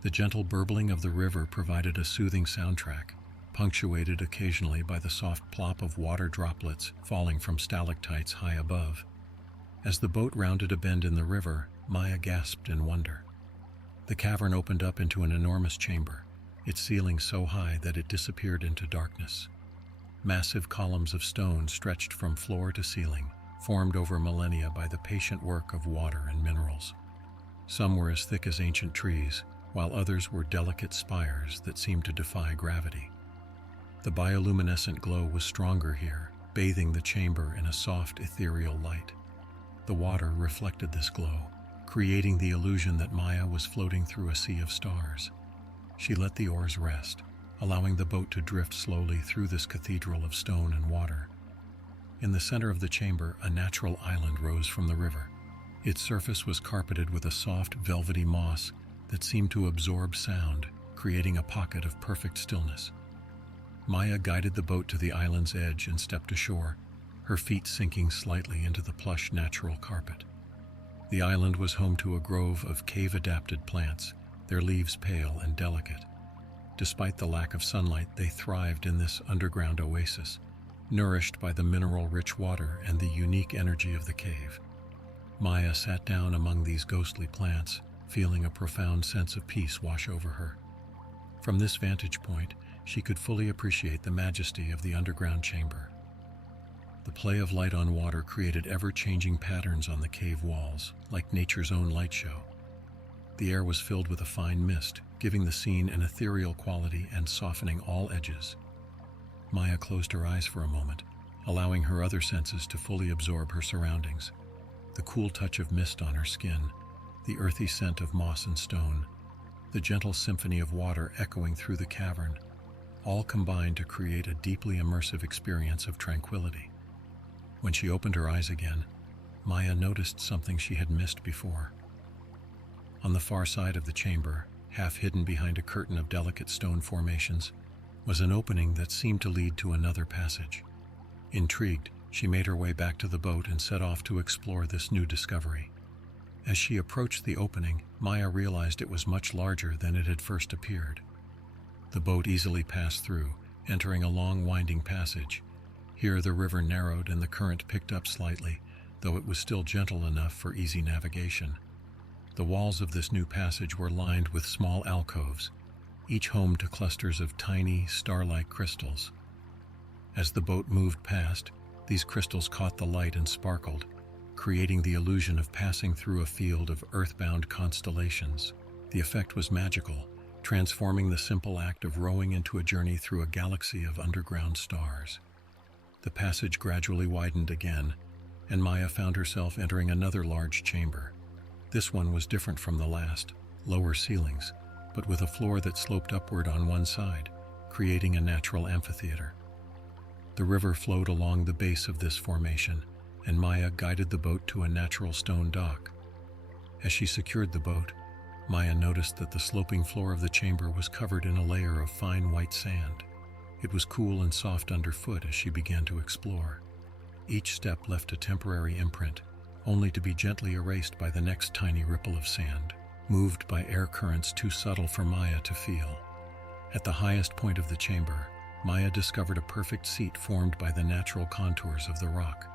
The gentle burbling of the river provided a soothing soundtrack, punctuated occasionally by the soft plop of water droplets falling from stalactites high above. As the boat rounded a bend in the river, Maya gasped in wonder. The cavern opened up into an enormous chamber, its ceiling so high that it disappeared into darkness. Massive columns of stone stretched from floor to ceiling, formed over millennia by the patient work of water and minerals. Some were as thick as ancient trees, while others were delicate spires that seemed to defy gravity. The bioluminescent glow was stronger here, bathing the chamber in a soft, ethereal light. The water reflected this glow, creating the illusion that Maya was floating through a sea of stars. She let the oars rest, allowing the boat to drift slowly through this cathedral of stone and water. In the center of the chamber, a natural island rose from the river. Its surface was carpeted with a soft, velvety moss that seemed to absorb sound, creating a pocket of perfect stillness. Maya guided the boat to the island's edge and stepped ashore, her feet sinking slightly into the plush natural carpet. The island was home to a grove of cave-adapted plants, their leaves pale and delicate. Despite the lack of sunlight, they thrived in this underground oasis, nourished by the mineral-rich water and the unique energy of the cave. Maya sat down among these ghostly plants, feeling a profound sense of peace wash over her. From this vantage point, she could fully appreciate the majesty of the underground chamber. The play of light on water created ever-changing patterns on the cave walls, like nature's own light show. The air was filled with a fine mist, giving the scene an ethereal quality and softening all edges. Maya closed her eyes for a moment, allowing her other senses to fully absorb her surroundings. The cool touch of mist on her skin, the earthy scent of moss and stone, the gentle symphony of water echoing through the cavern, all combined to create a deeply immersive experience of tranquility. When she opened her eyes again, Maya noticed something she had missed before. On the far side of the chamber, half hidden behind a curtain of delicate stone formations, was an opening that seemed to lead to another passage. Intrigued, she made her way back to the boat and set off to explore this new discovery. As she approached the opening, Maya realized it was much larger than it had first appeared. The boat easily passed through, entering a long winding passage. Here the river narrowed and the current picked up slightly, though it was still gentle enough for easy navigation. The walls of this new passage were lined with small alcoves, each home to clusters of tiny, star-like crystals. As the boat moved past, these crystals caught the light and sparkled, creating the illusion of passing through a field of earthbound constellations. The effect was magical, transforming the simple act of rowing into a journey through a galaxy of underground stars. The passage gradually widened again, and Maya found herself entering another large chamber. This one was different from the last, lower ceilings, but with a floor that sloped upward on one side, creating a natural amphitheater. The river flowed along the base of this formation, and Maya guided the boat to a natural stone dock. As she secured the boat, Maya noticed that the sloping floor of the chamber was covered in a layer of fine white sand. It was cool and soft underfoot as she began to explore. Each step left a temporary imprint, only to be gently erased by the next tiny ripple of sand, moved by air currents too subtle for Maya to feel. At the highest point of the chamber, Maya discovered a perfect seat formed by the natural contours of the rock.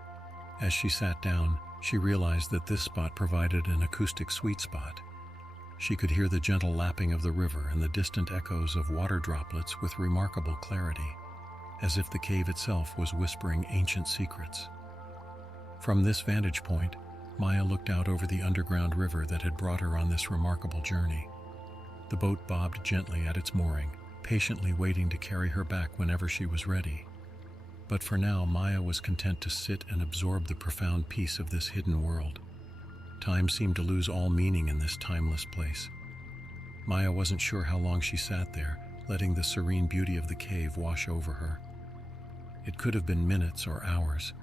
As she sat down, she realized that this spot provided an acoustic sweet spot. She could hear the gentle lapping of the river and the distant echoes of water droplets with remarkable clarity, as if the cave itself was whispering ancient secrets. From this vantage point, Maya looked out over the underground river that had brought her on this remarkable journey. The boat bobbed gently at its mooring, patiently waiting to carry her back whenever she was ready. But for now, Maya was content to sit and absorb the profound peace of this hidden world. Time seemed to lose all meaning in this timeless place. Maya wasn't sure how long she sat there, letting the serene beauty of the cave wash over her. It could have been minutes or hours.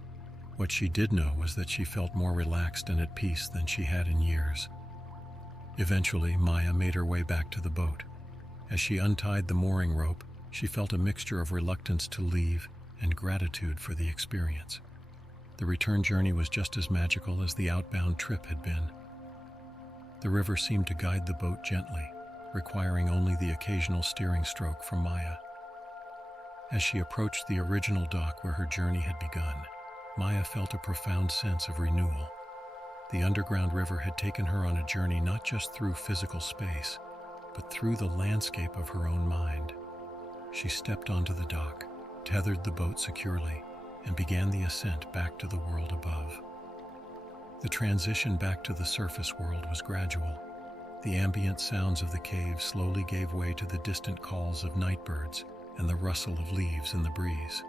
What she did know was that she felt more relaxed and at peace than she had in years. Eventually, Maya made her way back to the boat. As she untied the mooring rope, she felt a mixture of reluctance to leave and gratitude for the experience. The return journey was just as magical as the outbound trip had been. The river seemed to guide the boat gently, requiring only the occasional steering stroke from Maya. As she approached the original dock where her journey had begun, Maya felt a profound sense of renewal. The underground river had taken her on a journey not just through physical space, but through the landscape of her own mind. She stepped onto the dock, tethered the boat securely, and began the ascent back to the world above. The transition back to the surface world was gradual. The ambient sounds of the cave slowly gave way to the distant calls of night birds and the rustle of leaves in the breeze.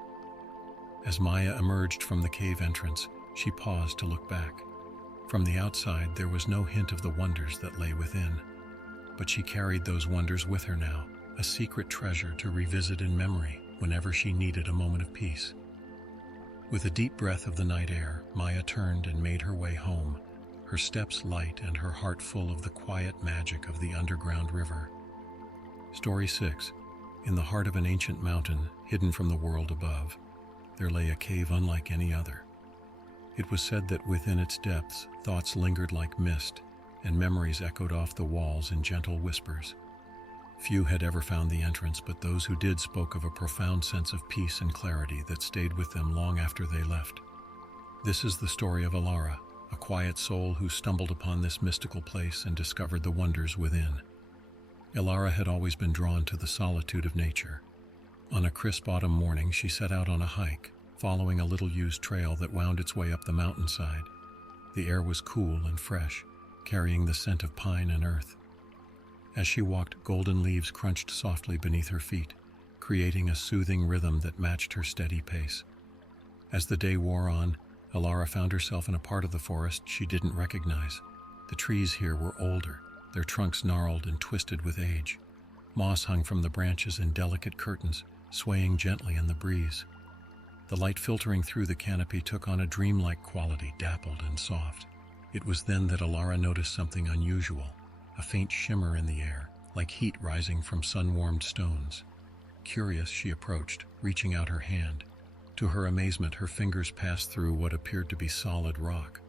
As Maya emerged from the cave entrance, she paused to look back. From the outside, there was no hint of the wonders that lay within. But she carried those wonders with her now, a secret treasure to revisit in memory whenever she needed a moment of peace. With a deep breath of the night air, Maya turned and made her way home, her steps light and her heart full of the quiet magic of the underground river. Story 6. In the heart of an ancient mountain, hidden from the world above, there lay a cave unlike any other. It was said that within its depths, thoughts lingered like mist, and memories echoed off the walls in gentle whispers. Few had ever found the entrance, but those who did spoke of a profound sense of peace and clarity that stayed with them long after they left. This is the story of Alara, a quiet soul who stumbled upon this mystical place and discovered the wonders within. Alara had always been drawn to the solitude of nature. On a crisp autumn morning, she set out on a hike, following a little-used trail that wound its way up the mountainside. The air was cool and fresh, carrying the scent of pine and earth. As she walked, golden leaves crunched softly beneath her feet, creating a soothing rhythm that matched her steady pace. As the day wore on, Alara found herself in a part of the forest she didn't recognize. The trees here were older, their trunks gnarled and twisted with age. Moss hung from the branches in delicate curtains, swaying gently in the breeze. The light filtering through the canopy took on a dreamlike quality, dappled and soft. It was then that Alara noticed something unusual, a faint shimmer in the air, like heat rising from sun-warmed stones. Curious, she approached, reaching out her hand. To her amazement, her fingers passed through what appeared to be solid rock.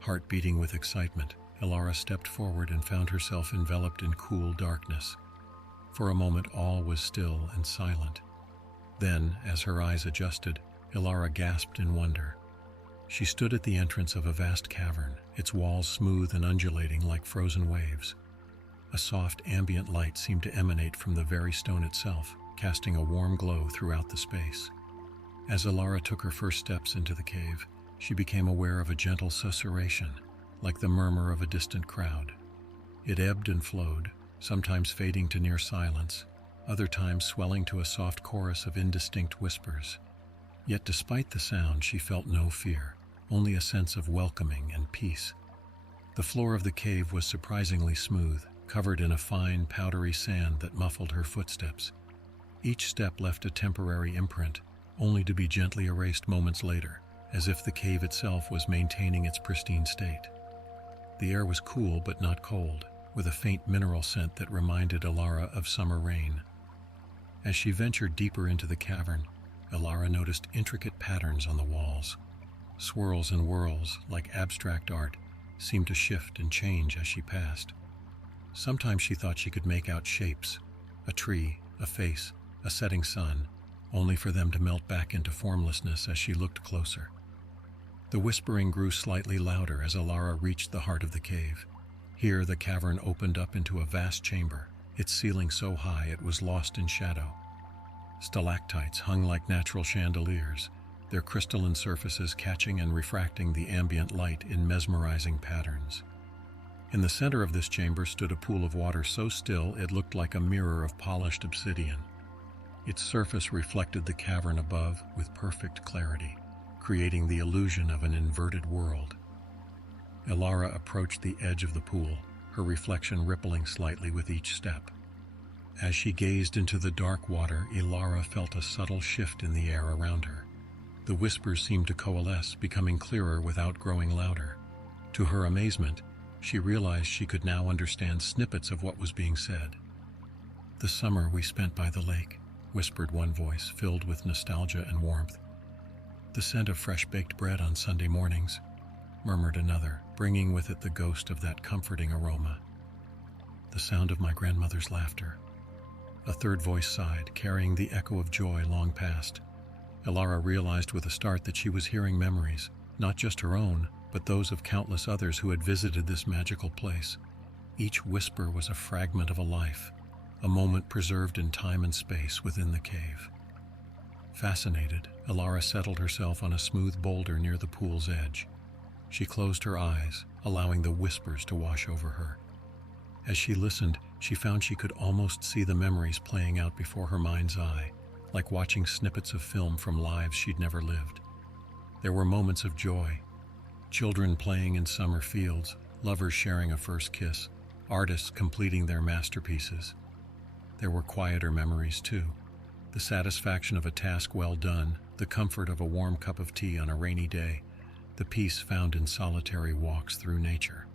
Heart beating with excitement, Alara stepped forward and found herself enveloped in cool darkness. For a moment, all was still and silent. Then, as her eyes adjusted, Alara gasped in wonder. She stood at the entrance of a vast cavern, its walls smooth and undulating like frozen waves. A soft, ambient light seemed to emanate from the very stone itself, casting a warm glow throughout the space. As Alara took her first steps into the cave, she became aware of a gentle susurration, like the murmur of a distant crowd. It ebbed and flowed, sometimes fading to near silence, other times swelling to a soft chorus of indistinct whispers. Yet despite the sound, she felt no fear, only a sense of welcoming and peace. The floor of the cave was surprisingly smooth, covered in a fine, powdery sand that muffled her footsteps. Each step left a temporary imprint, only to be gently erased moments later, as if the cave itself was maintaining its pristine state. The air was cool but not cold, with a faint mineral scent that reminded Elara of summer rain. As she ventured deeper into the cavern, Elara noticed intricate patterns on the walls. Swirls and whirls, like abstract art, seemed to shift and change as she passed. Sometimes she thought she could make out shapes, a tree, a face, a setting sun, only for them to melt back into formlessness as she looked closer. The whispering grew slightly louder as Elara reached the heart of the cave. Here the cavern opened up into a vast chamber, its ceiling so high it was lost in shadow. Stalactites hung like natural chandeliers, their crystalline surfaces catching and refracting the ambient light in mesmerizing patterns. In the center of this chamber stood a pool of water so still it looked like a mirror of polished obsidian. Its surface reflected the cavern above with perfect clarity, creating the illusion of an inverted world. Elara approached the edge of the pool, her reflection rippling slightly with each step. As she gazed into the dark water, Elara felt a subtle shift in the air around her. The whispers seemed to coalesce, becoming clearer without growing louder. To her amazement, she realized she could now understand snippets of what was being said. "The summer we spent by the lake," whispered one voice, filled with nostalgia and warmth. "The scent of fresh-baked bread on Sunday mornings," murmured another, bringing with it the ghost of that comforting aroma. "The sound of my grandmother's laughter." A third voice sighed, carrying the echo of joy long past. Elara realized with a start that she was hearing memories, not just her own, but those of countless others who had visited this magical place. Each whisper was a fragment of a life, a moment preserved in time and space within the cave. Fascinated, Elara settled herself on a smooth boulder near the pool's edge. She closed her eyes, allowing the whispers to wash over her. As she listened, she found she could almost see the memories playing out before her mind's eye, like watching snippets of film from lives she'd never lived. There were moments of joy. Children playing in summer fields, lovers sharing a first kiss, artists completing their masterpieces. There were quieter memories too. The satisfaction of a task well done, the comfort of a warm cup of tea on a rainy day, the peace found in solitary walks through nature.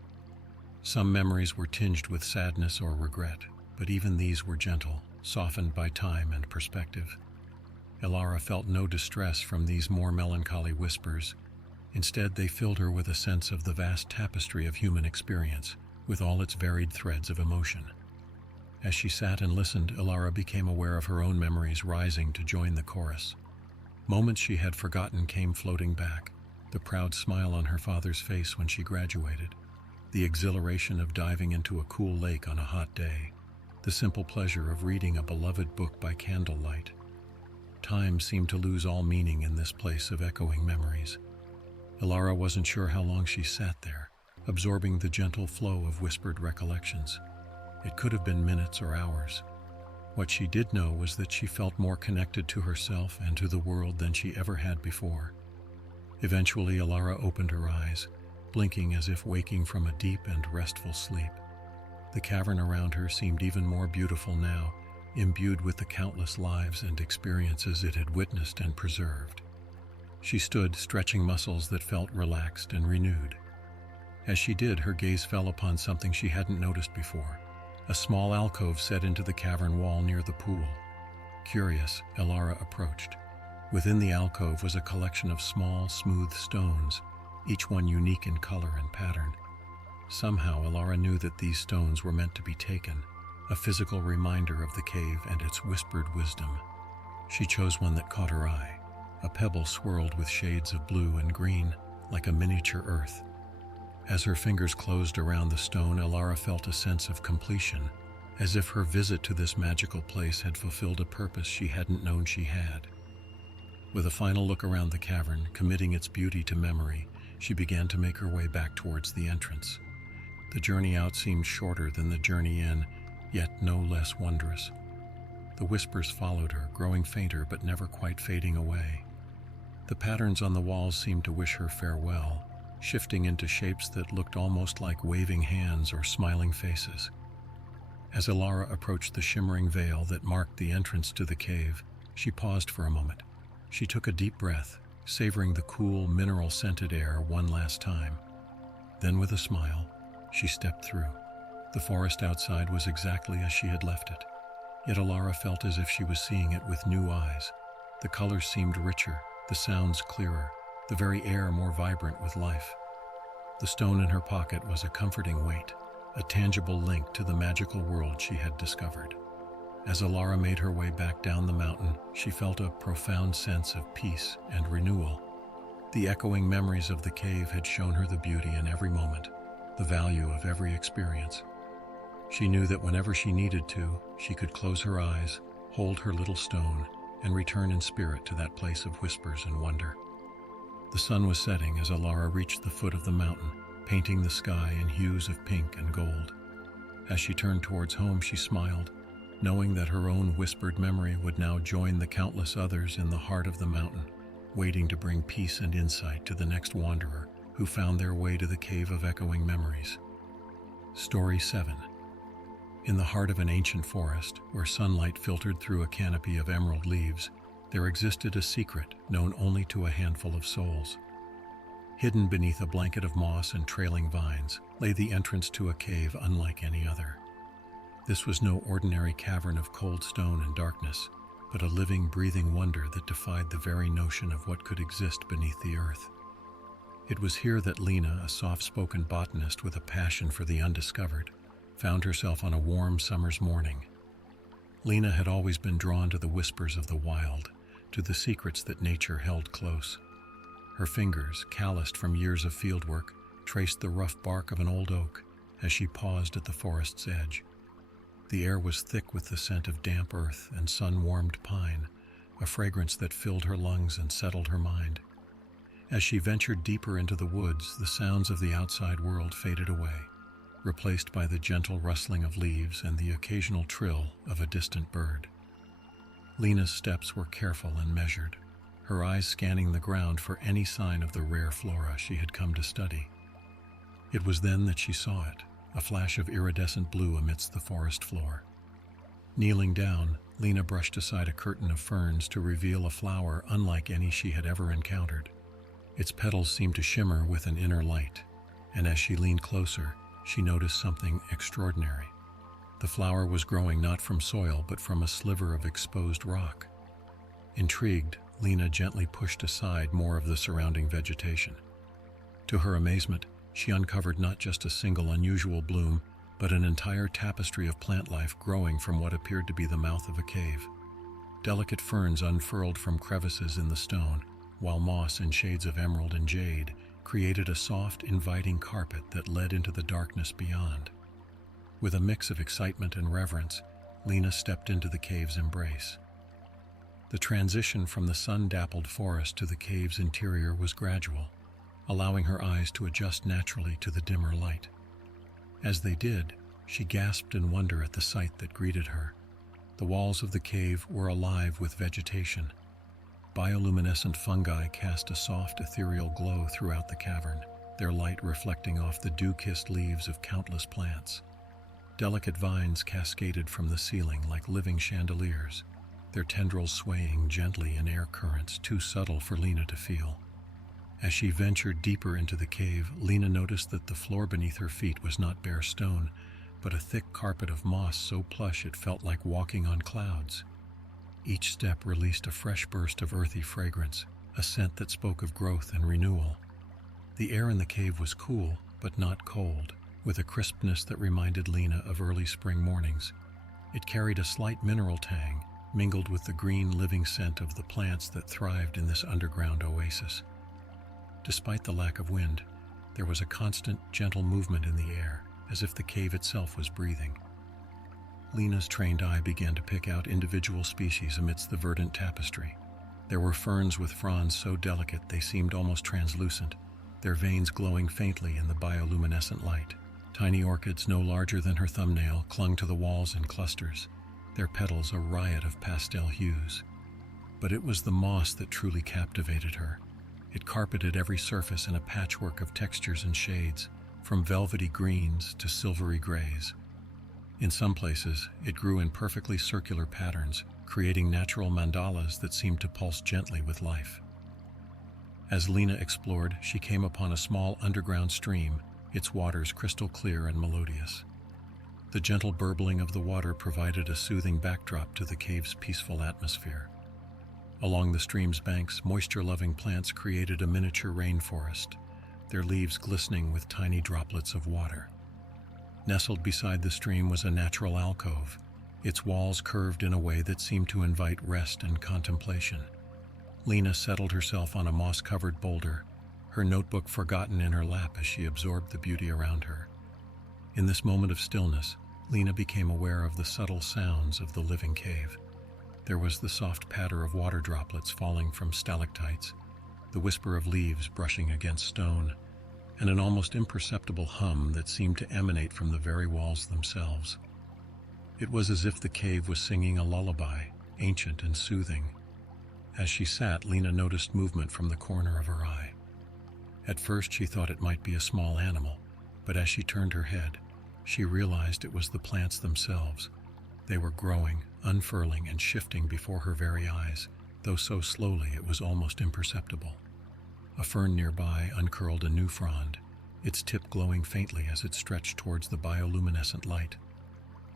Some memories were tinged with sadness or regret, but even these were gentle, softened by time and perspective. Elara felt no distress from these more melancholy whispers. Instead, they filled her with a sense of the vast tapestry of human experience, with all its varied threads of emotion. As she sat and listened, Elara became aware of her own memories rising to join the chorus. Moments she had forgotten came floating back, the proud smile on her father's face when she graduated, the exhilaration of diving into a cool lake on a hot day, the simple pleasure of reading a beloved book by candlelight. Time seemed to lose all meaning in this place of echoing memories. Elara wasn't sure how long she sat there, absorbing the gentle flow of whispered recollections. It could have been minutes or hours. What she did know was that she felt more connected to herself and to the world than she ever had before. Eventually, Elara opened her eyes, blinking as if waking from a deep and restful sleep. The cavern around her seemed even more beautiful now, imbued with the countless lives and experiences it had witnessed and preserved. She stood, stretching muscles that felt relaxed and renewed. As she did, her gaze fell upon something she hadn't noticed before, a small alcove set into the cavern wall near the pool. Curious, Elara approached. Within the alcove was a collection of small, smooth stones, each one unique in color and pattern. Somehow, Elara knew that these stones were meant to be taken, a physical reminder of the cave and its whispered wisdom. She chose one that caught her eye, a pebble swirled with shades of blue and green, like a miniature earth. As her fingers closed around the stone, Elara felt a sense of completion, as if her visit to this magical place had fulfilled a purpose she hadn't known she had. With a final look around the cavern, committing its beauty to memory, she began to make her way back towards the entrance. The journey out seemed shorter than the journey in, yet no less wondrous. The whispers followed her, growing fainter but never quite fading away. The patterns on the walls seemed to wish her farewell, shifting into shapes that looked almost like waving hands or smiling faces. As Elara approached the shimmering veil that marked the entrance to the cave, she paused for a moment. She took a deep breath, savoring the cool, mineral-scented air one last time. Then with a smile, she stepped through. The forest outside was exactly as she had left it. Yet Elara felt as if she was seeing it with new eyes. The colors seemed richer, the sounds clearer, the very air more vibrant with life. The stone in her pocket was a comforting weight, a tangible link to the magical world she had discovered. As Elara made her way back down the mountain, she felt a profound sense of peace and renewal. The echoing memories of the cave had shown her the beauty in every moment, the value of every experience. She knew that whenever she needed to, she could close her eyes, hold her little stone, and return in spirit to that place of whispers and wonder. The sun was setting as Elara reached the foot of the mountain, painting the sky in hues of pink and gold. As she turned towards home, she smiled, knowing that her own whispered memory would now join the countless others in the heart of the mountain, waiting to bring peace and insight to the next wanderer who found their way to the Cave of Echoing Memories. Story 7. In the heart of an ancient forest, where sunlight filtered through a canopy of emerald leaves, there existed a secret known only to a handful of souls. Hidden beneath a blanket of moss and trailing vines lay the entrance to a cave unlike any other. This was no ordinary cavern of cold stone and darkness, but a living, breathing wonder that defied the very notion of what could exist beneath the earth. It was here that Lena, a soft-spoken botanist with a passion for the undiscovered, found herself on a warm summer's morning. Lena had always been drawn to the whispers of the wild, to the secrets that nature held close. Her fingers, calloused from years of fieldwork, traced the rough bark of an old oak as she paused at the forest's edge. The air was thick with the scent of damp earth and sun-warmed pine, a fragrance that filled her lungs and settled her mind. As she ventured deeper into the woods, the sounds of the outside world faded away, replaced by the gentle rustling of leaves and the occasional trill of a distant bird. Lena's steps were careful and measured, her eyes scanning the ground for any sign of the rare flora she had come to study. It was then that she saw it, a flash of iridescent blue amidst the forest floor. Kneeling down, Lena brushed aside a curtain of ferns to reveal a flower unlike any she had ever encountered. Its petals seemed to shimmer with an inner light, and as she leaned closer, she noticed something extraordinary. The flower was growing not from soil but from a sliver of exposed rock. Intrigued, Lena gently pushed aside more of the surrounding vegetation. To her amazement, she uncovered not just a single unusual bloom, but an entire tapestry of plant life growing from what appeared to be the mouth of a cave. Delicate ferns unfurled from crevices in the stone, while moss in shades of emerald and jade created a soft, inviting carpet that led into the darkness beyond. With a mix of excitement and reverence, Lena stepped into the cave's embrace. The transition from the sun-dappled forest to the cave's interior was gradual, allowing her eyes to adjust naturally to the dimmer light. As they did, she gasped in wonder at the sight that greeted her. The walls of the cave were alive with vegetation. Bioluminescent fungi cast a soft, ethereal glow throughout the cavern, their light reflecting off the dew-kissed leaves of countless plants. Delicate vines cascaded from the ceiling like living chandeliers, their tendrils swaying gently in air currents too subtle for Lena to feel. As she ventured deeper into the cave, Lena noticed that the floor beneath her feet was not bare stone, but a thick carpet of moss so plush it felt like walking on clouds. Each step released a fresh burst of earthy fragrance, a scent that spoke of growth and renewal. The air in the cave was cool, but not cold, with a crispness that reminded Lena of early spring mornings. It carried a slight mineral tang, mingled with the green living scent of the plants that thrived in this underground oasis. Despite the lack of wind, there was a constant, gentle movement in the air, as if the cave itself was breathing. Lena's trained eye began to pick out individual species amidst the verdant tapestry. There were ferns with fronds so delicate they seemed almost translucent, their veins glowing faintly in the bioluminescent light. Tiny orchids no larger than her thumbnail clung to the walls in clusters, their petals a riot of pastel hues. But it was the moss that truly captivated her. It carpeted every surface in a patchwork of textures and shades, from velvety greens to silvery grays. In some places, it grew in perfectly circular patterns, creating natural mandalas that seemed to pulse gently with life. As Lena explored, she came upon a small underground stream, its waters crystal clear and melodious. The gentle burbling of the water provided a soothing backdrop to the cave's peaceful atmosphere. Along the stream's banks, moisture-loving plants created a miniature rainforest, their leaves glistening with tiny droplets of water. Nestled beside the stream was a natural alcove, its walls curved in a way that seemed to invite rest and contemplation. Lena settled herself on a moss-covered boulder, her notebook forgotten in her lap as she absorbed the beauty around her. In this moment of stillness, Lena became aware of the subtle sounds of the living cave. There was the soft patter of water droplets falling from stalactites, the whisper of leaves brushing against stone, and an almost imperceptible hum that seemed to emanate from the very walls themselves. It was as if the cave was singing a lullaby, ancient and soothing. As she sat, Lena noticed movement from the corner of her eye. At first she thought it might be a small animal, but as she turned her head, she realized it was the plants themselves. They were growing, unfurling, and shifting before her very eyes, though so slowly it was almost imperceptible. A fern nearby uncurled a new frond, its tip glowing faintly as it stretched towards the bioluminescent light.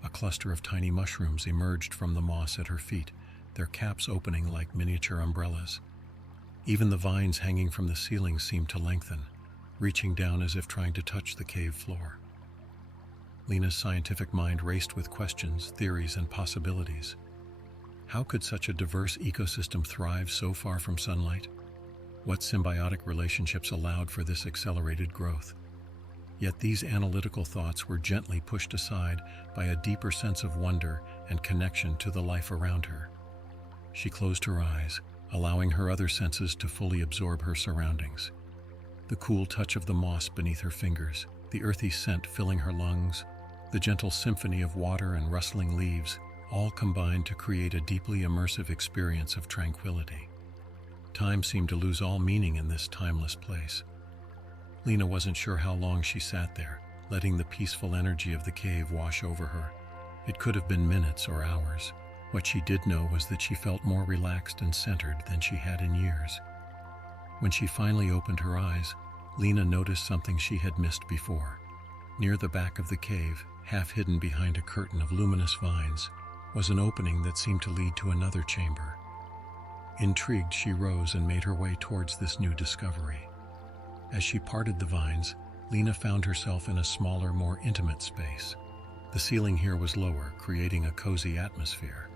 A cluster of tiny mushrooms emerged from the moss at her feet, their caps opening like miniature umbrellas. Even the vines hanging from the ceiling seemed to lengthen, reaching down as if trying to touch the cave floor. Lena's scientific mind raced with questions, theories, and possibilities. How could such a diverse ecosystem thrive so far from sunlight? What symbiotic relationships allowed for this accelerated growth? Yet these analytical thoughts were gently pushed aside by a deeper sense of wonder and connection to the life around her. She closed her eyes, allowing her other senses to fully absorb her surroundings. The cool touch of the moss beneath her fingers, the earthy scent filling her lungs, the gentle symphony of water and rustling leaves, all combined to create a deeply immersive experience of tranquility. Time seemed to lose all meaning in this timeless place. Lena wasn't sure how long she sat there, letting the peaceful energy of the cave wash over her. It could have been minutes or hours. What she did know was that she felt more relaxed and centered than she had in years. When she finally opened her eyes, Lena noticed something she had missed before. Near the back of the cave, half hidden behind a curtain of luminous vines, was an opening that seemed to lead to another chamber. Intrigued, she rose and made her way towards this new discovery. As she parted the vines, Lena found herself in a smaller, more intimate space. The ceiling here was lower, creating a cozy atmosphere.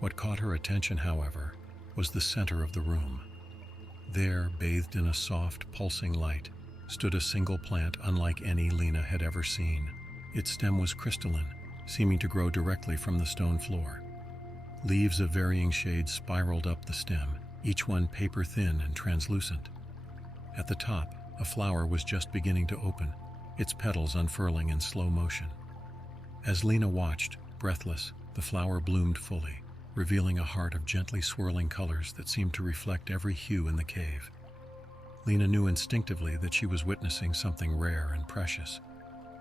What caught her attention, however, was the center of the room. There, bathed in a soft, pulsing light, stood a single plant unlike any Lena had ever seen. Its stem was crystalline, seeming to grow directly from the stone floor. Leaves of varying shades spiraled up the stem, each one paper-thin and translucent. At the top, a flower was just beginning to open, its petals unfurling in slow motion. As Lena watched, breathless, the flower bloomed fully, revealing a heart of gently swirling colors that seemed to reflect every hue in the cave. Lena knew instinctively that she was witnessing something rare and precious.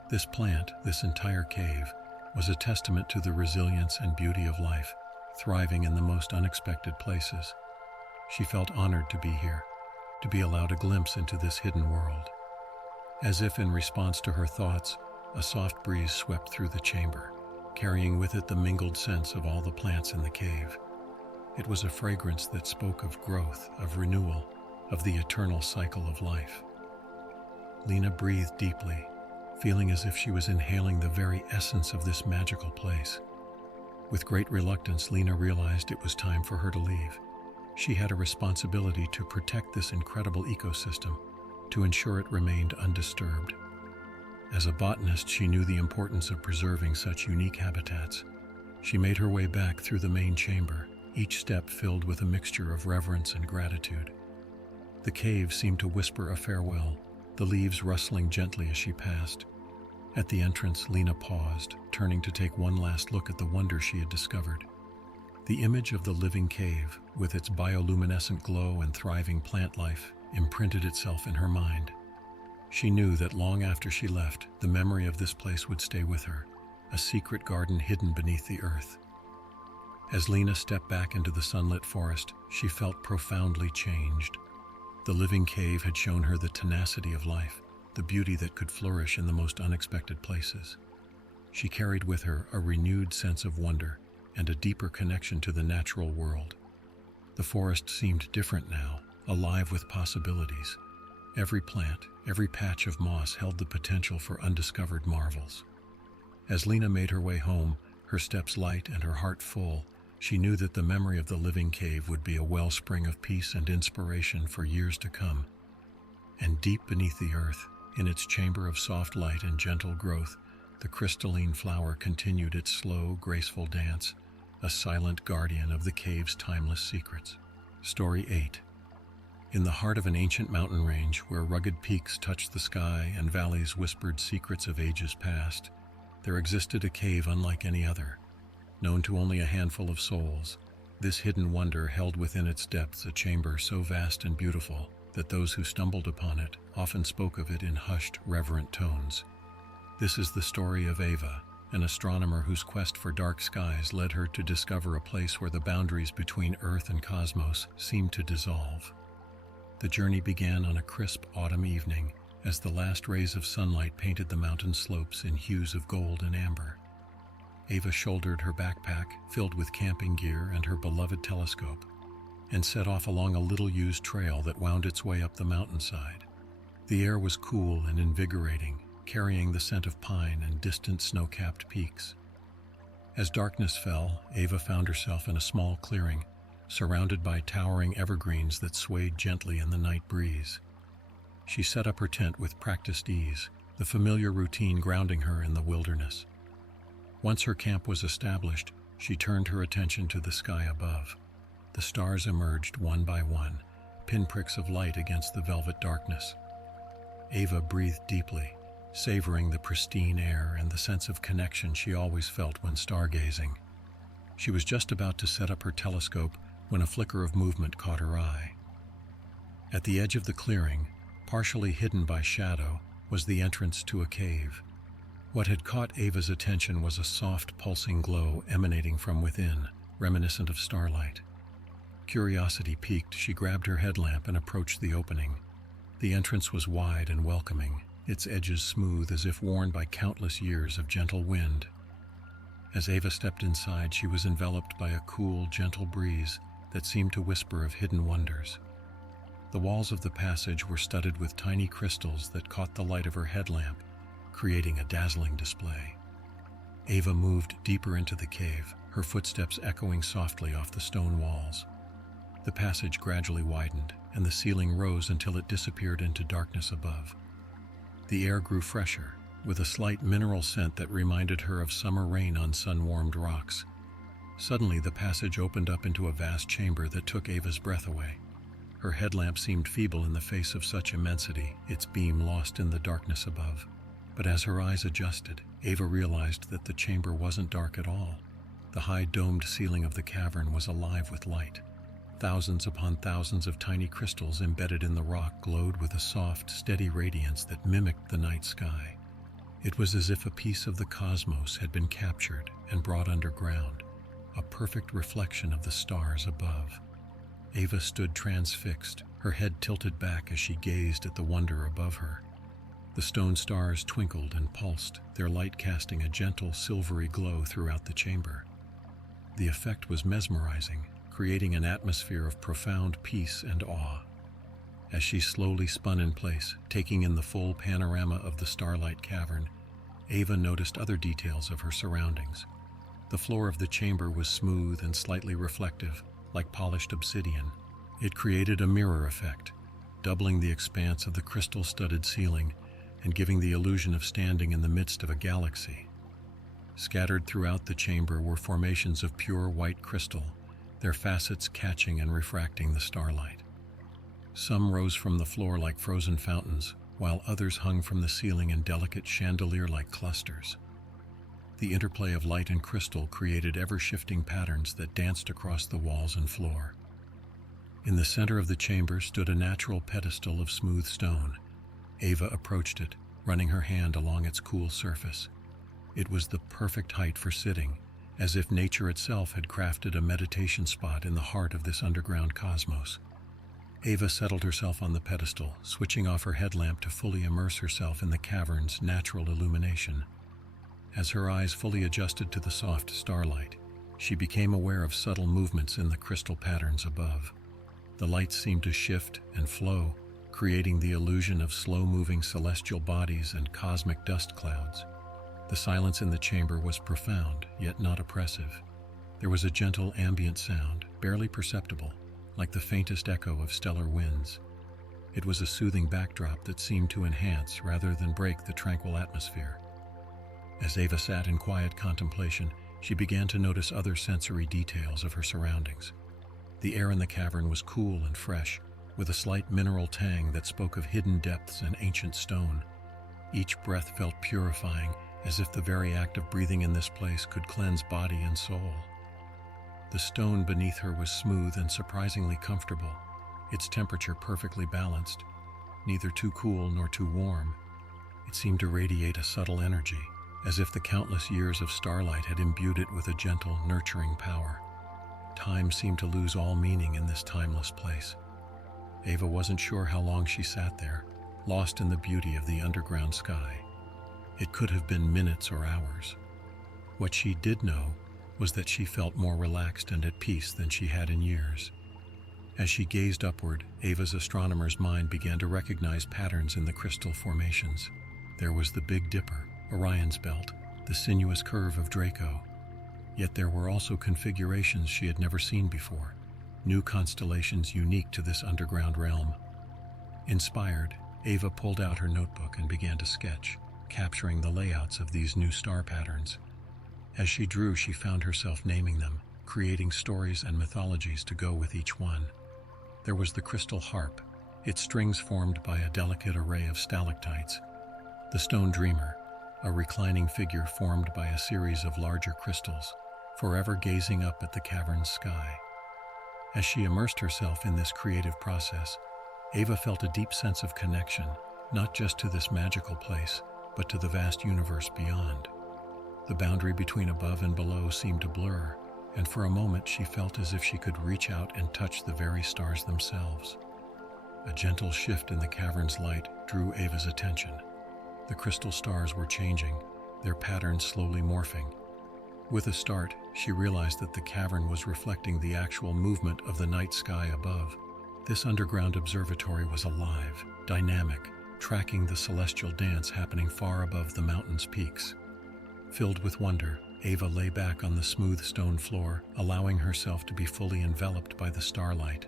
This plant, this entire cave, was a testament to the resilience and beauty of life, thriving in the most unexpected places. She felt honored to be here, to be allowed a glimpse into this hidden world. As if in response to her thoughts, a soft breeze swept through the chamber, carrying with it the mingled scents of all the plants in the cave. It was a fragrance that spoke of growth, of renewal, of the eternal cycle of life. Lena breathed deeply, feeling as if she was inhaling the very essence of this magical place. With great reluctance, Lena realized it was time for her to leave. She had a responsibility to protect this incredible ecosystem, to ensure it remained undisturbed. As a botanist, she knew the importance of preserving such unique habitats. She made her way back through the main chamber, each step filled with a mixture of reverence and gratitude. The cave seemed to whisper a farewell, the leaves rustling gently as she passed. At the entrance, Lena paused, turning to take one last look at the wonder she had discovered. The image of the living cave, with its bioluminescent glow and thriving plant life, imprinted itself in her mind. She knew that long after she left, the memory of this place would stay with her, a secret garden hidden beneath the earth. As Lena stepped back into the sunlit forest, she felt profoundly changed. The living cave had shown her the tenacity of life, the beauty that could flourish in the most unexpected places. She carried with her a renewed sense of wonder and a deeper connection to the natural world. The forest seemed different now, alive with possibilities. Every plant, every patch of moss held the potential for undiscovered marvels. As Lena made her way home, her steps light and her heart full, she knew that the memory of the living cave would be a wellspring of peace and inspiration for years to come. And deep beneath the earth, in its chamber of soft light and gentle growth, the crystalline flower continued its slow, graceful dance, a silent guardian of the cave's timeless secrets. Story 8. In the heart of an ancient mountain range where rugged peaks touched the sky and valleys whispered secrets of ages past, there existed a cave unlike any other. Known to only a handful of souls, this hidden wonder held within its depths a chamber so vast and beautiful that those who stumbled upon it often spoke of it in hushed, reverent tones. This is the story of Ava, an astronomer whose quest for dark skies led her to discover a place where the boundaries between Earth and cosmos seemed to dissolve. The journey began on a crisp autumn evening as the last rays of sunlight painted the mountain slopes in hues of gold and amber. Ava shouldered her backpack filled with camping gear and her beloved telescope, and set off along a little-used trail that wound its way up the mountainside. The air was cool and invigorating, carrying the scent of pine and distant snow-capped peaks. As darkness fell, Ava found herself in a small clearing, surrounded by towering evergreens that swayed gently in the night breeze. She set up her tent with practiced ease, the familiar routine grounding her in the wilderness. Once her camp was established, she turned her attention to the sky above. The stars emerged one by one, pinpricks of light against the velvet darkness. Ava breathed deeply, savoring the pristine air and the sense of connection she always felt when stargazing. She was just about to set up her telescope when a flicker of movement caught her eye. At the edge of the clearing, partially hidden by shadow, was the entrance to a cave. What had caught Ava's attention was a soft, pulsing glow emanating from within, reminiscent of starlight. Curiosity piqued, she grabbed her headlamp and approached the opening. The entrance was wide and welcoming, its edges smooth as if worn by countless years of gentle wind. As Ava stepped inside, she was enveloped by a cool, gentle breeze that seemed to whisper of hidden wonders. The walls of the passage were studded with tiny crystals that caught the light of her headlamp, creating a dazzling display. Ava moved deeper into the cave, her footsteps echoing softly off the stone walls. The passage gradually widened, and the ceiling rose until it disappeared into darkness above. The air grew fresher, with a slight mineral scent that reminded her of summer rain on sun-warmed rocks. Suddenly, the passage opened up into a vast chamber that took Ava's breath away. Her headlamp seemed feeble in the face of such immensity, its beam lost in the darkness above. But as her eyes adjusted, Ava realized that the chamber wasn't dark at all. The high domed ceiling of the cavern was alive with light. Thousands upon thousands of tiny crystals embedded in the rock glowed with a soft, steady radiance that mimicked the night sky. It was as if a piece of the cosmos had been captured and brought underground, a perfect reflection of the stars above. Ava stood transfixed, her head tilted back as she gazed at the wonder above her. The stone stars twinkled and pulsed, their light casting a gentle, silvery glow throughout the chamber. The effect was mesmerizing, creating an atmosphere of profound peace and awe. As she slowly spun in place, taking in the full panorama of the starlight cavern, Ava noticed other details of her surroundings. The floor of the chamber was smooth and slightly reflective, like polished obsidian. It created a mirror effect, doubling the expanse of the crystal-studded ceiling and giving the illusion of standing in the midst of a galaxy. Scattered throughout the chamber were formations of pure white crystal, their facets catching and refracting the starlight. Some rose from the floor like frozen fountains, while others hung from the ceiling in delicate chandelier-like clusters. The interplay of light and crystal created ever-shifting patterns that danced across the walls and floor. In the center of the chamber stood a natural pedestal of smooth stone. Ava approached it, running her hand along its cool surface. It was the perfect height for sitting, as if nature itself had crafted a meditation spot in the heart of this underground cosmos. Ava settled herself on the pedestal, switching off her headlamp to fully immerse herself in the cavern's natural illumination. As her eyes fully adjusted to the soft starlight, she became aware of subtle movements in the crystal patterns above. The light seemed to shift and flow, creating the illusion of slow-moving celestial bodies and cosmic dust clouds. The silence in the chamber was profound, yet not oppressive. There was a gentle ambient sound, barely perceptible, like the faintest echo of stellar winds. It was a soothing backdrop that seemed to enhance rather than break the tranquil atmosphere. As Ava sat in quiet contemplation, she began to notice other sensory details of her surroundings. The air in the cavern was cool and fresh, with a slight mineral tang that spoke of hidden depths and ancient stone. Each breath felt purifying, as if the very act of breathing in this place could cleanse body and soul. The stone beneath her was smooth and surprisingly comfortable, its temperature perfectly balanced, neither too cool nor too warm. It seemed to radiate a subtle energy, as if the countless years of starlight had imbued it with a gentle, nurturing power. Time seemed to lose all meaning in this timeless place. Ava wasn't sure how long she sat there, lost in the beauty of the underground sky. It could have been minutes or hours. What she did know was that she felt more relaxed and at peace than she had in years. As she gazed upward, Ava's astronomer's mind began to recognize patterns in the crystal formations. There was the Big Dipper, Orion's belt, the sinuous curve of Draco. Yet there were also configurations she had never seen before, new constellations unique to this underground realm. Inspired, Ava pulled out her notebook and began to sketch, capturing the layouts of these new star patterns. As she drew, she found herself naming them, creating stories and mythologies to go with each one. There was the crystal harp, its strings formed by a delicate array of stalactites. The stone dreamer, a reclining figure formed by a series of larger crystals, forever gazing up at the cavern's sky. As she immersed herself in this creative process, Ava felt a deep sense of connection, not just to this magical place, but to the vast universe beyond. The boundary between above and below seemed to blur, and for a moment she felt as if she could reach out and touch the very stars themselves. A gentle shift in the cavern's light drew Ava's attention. The crystal stars were changing, their patterns slowly morphing. With a start, she realized that the cavern was reflecting the actual movement of the night sky above. This underground observatory was alive, dynamic, tracking the celestial dance happening far above the mountain's peaks. Filled with wonder, Ava lay back on the smooth stone floor, allowing herself to be fully enveloped by the starlight.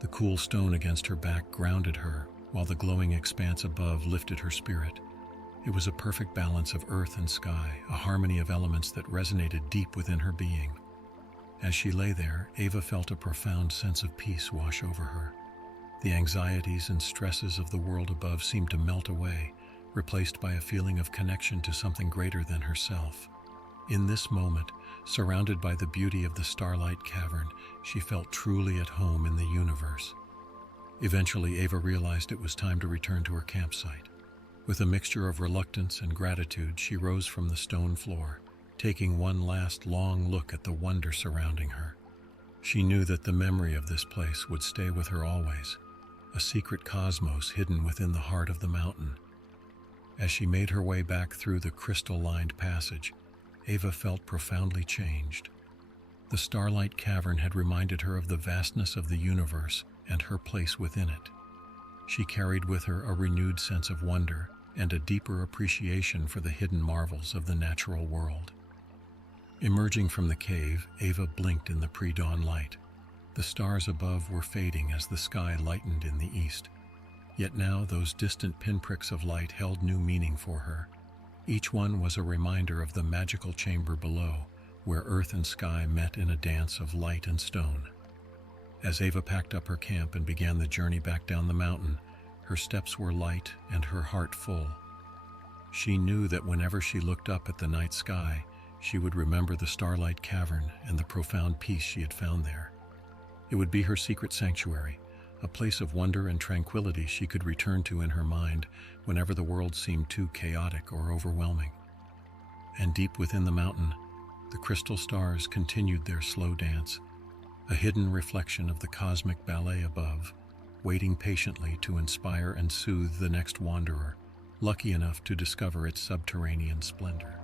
The cool stone against her back grounded her, while the glowing expanse above lifted her spirit. It was a perfect balance of earth and sky, a harmony of elements that resonated deep within her being. As she lay there, Ava felt a profound sense of peace wash over her. The anxieties and stresses of the world above seemed to melt away, replaced by a feeling of connection to something greater than herself. In this moment, surrounded by the beauty of the starlight cavern, she felt truly at home in the universe. Eventually, Ava realized it was time to return to her campsite. With a mixture of reluctance and gratitude, she rose from the stone floor, taking one last long look at the wonder surrounding her. She knew that the memory of this place would stay with her always, a secret cosmos hidden within the heart of the mountain. As she made her way back through the crystal-lined passage, Ava felt profoundly changed. The starlight cavern had reminded her of the vastness of the universe and her place within it. She carried with her a renewed sense of wonder and a deeper appreciation for the hidden marvels of the natural world. Emerging from the cave, Ava blinked in the pre-dawn light. The stars above were fading as the sky lightened in the east. Yet now those distant pinpricks of light held new meaning for her. Each one was a reminder of the magical chamber below, where earth and sky met in a dance of light and stone. As Ava packed up her camp and began the journey back down the mountain, Her steps were light and her heart full. She knew that whenever she looked up at the night sky, she would remember the starlight cavern and the profound peace she had found there. It would be her secret sanctuary, a place of wonder and tranquility she could return to in her mind whenever the world seemed too chaotic or overwhelming. And deep within the mountain, the crystal stars continued their slow dance, a hidden reflection of the cosmic ballet above, waiting patiently to inspire and soothe the next wanderer, lucky enough to discover its subterranean splendor.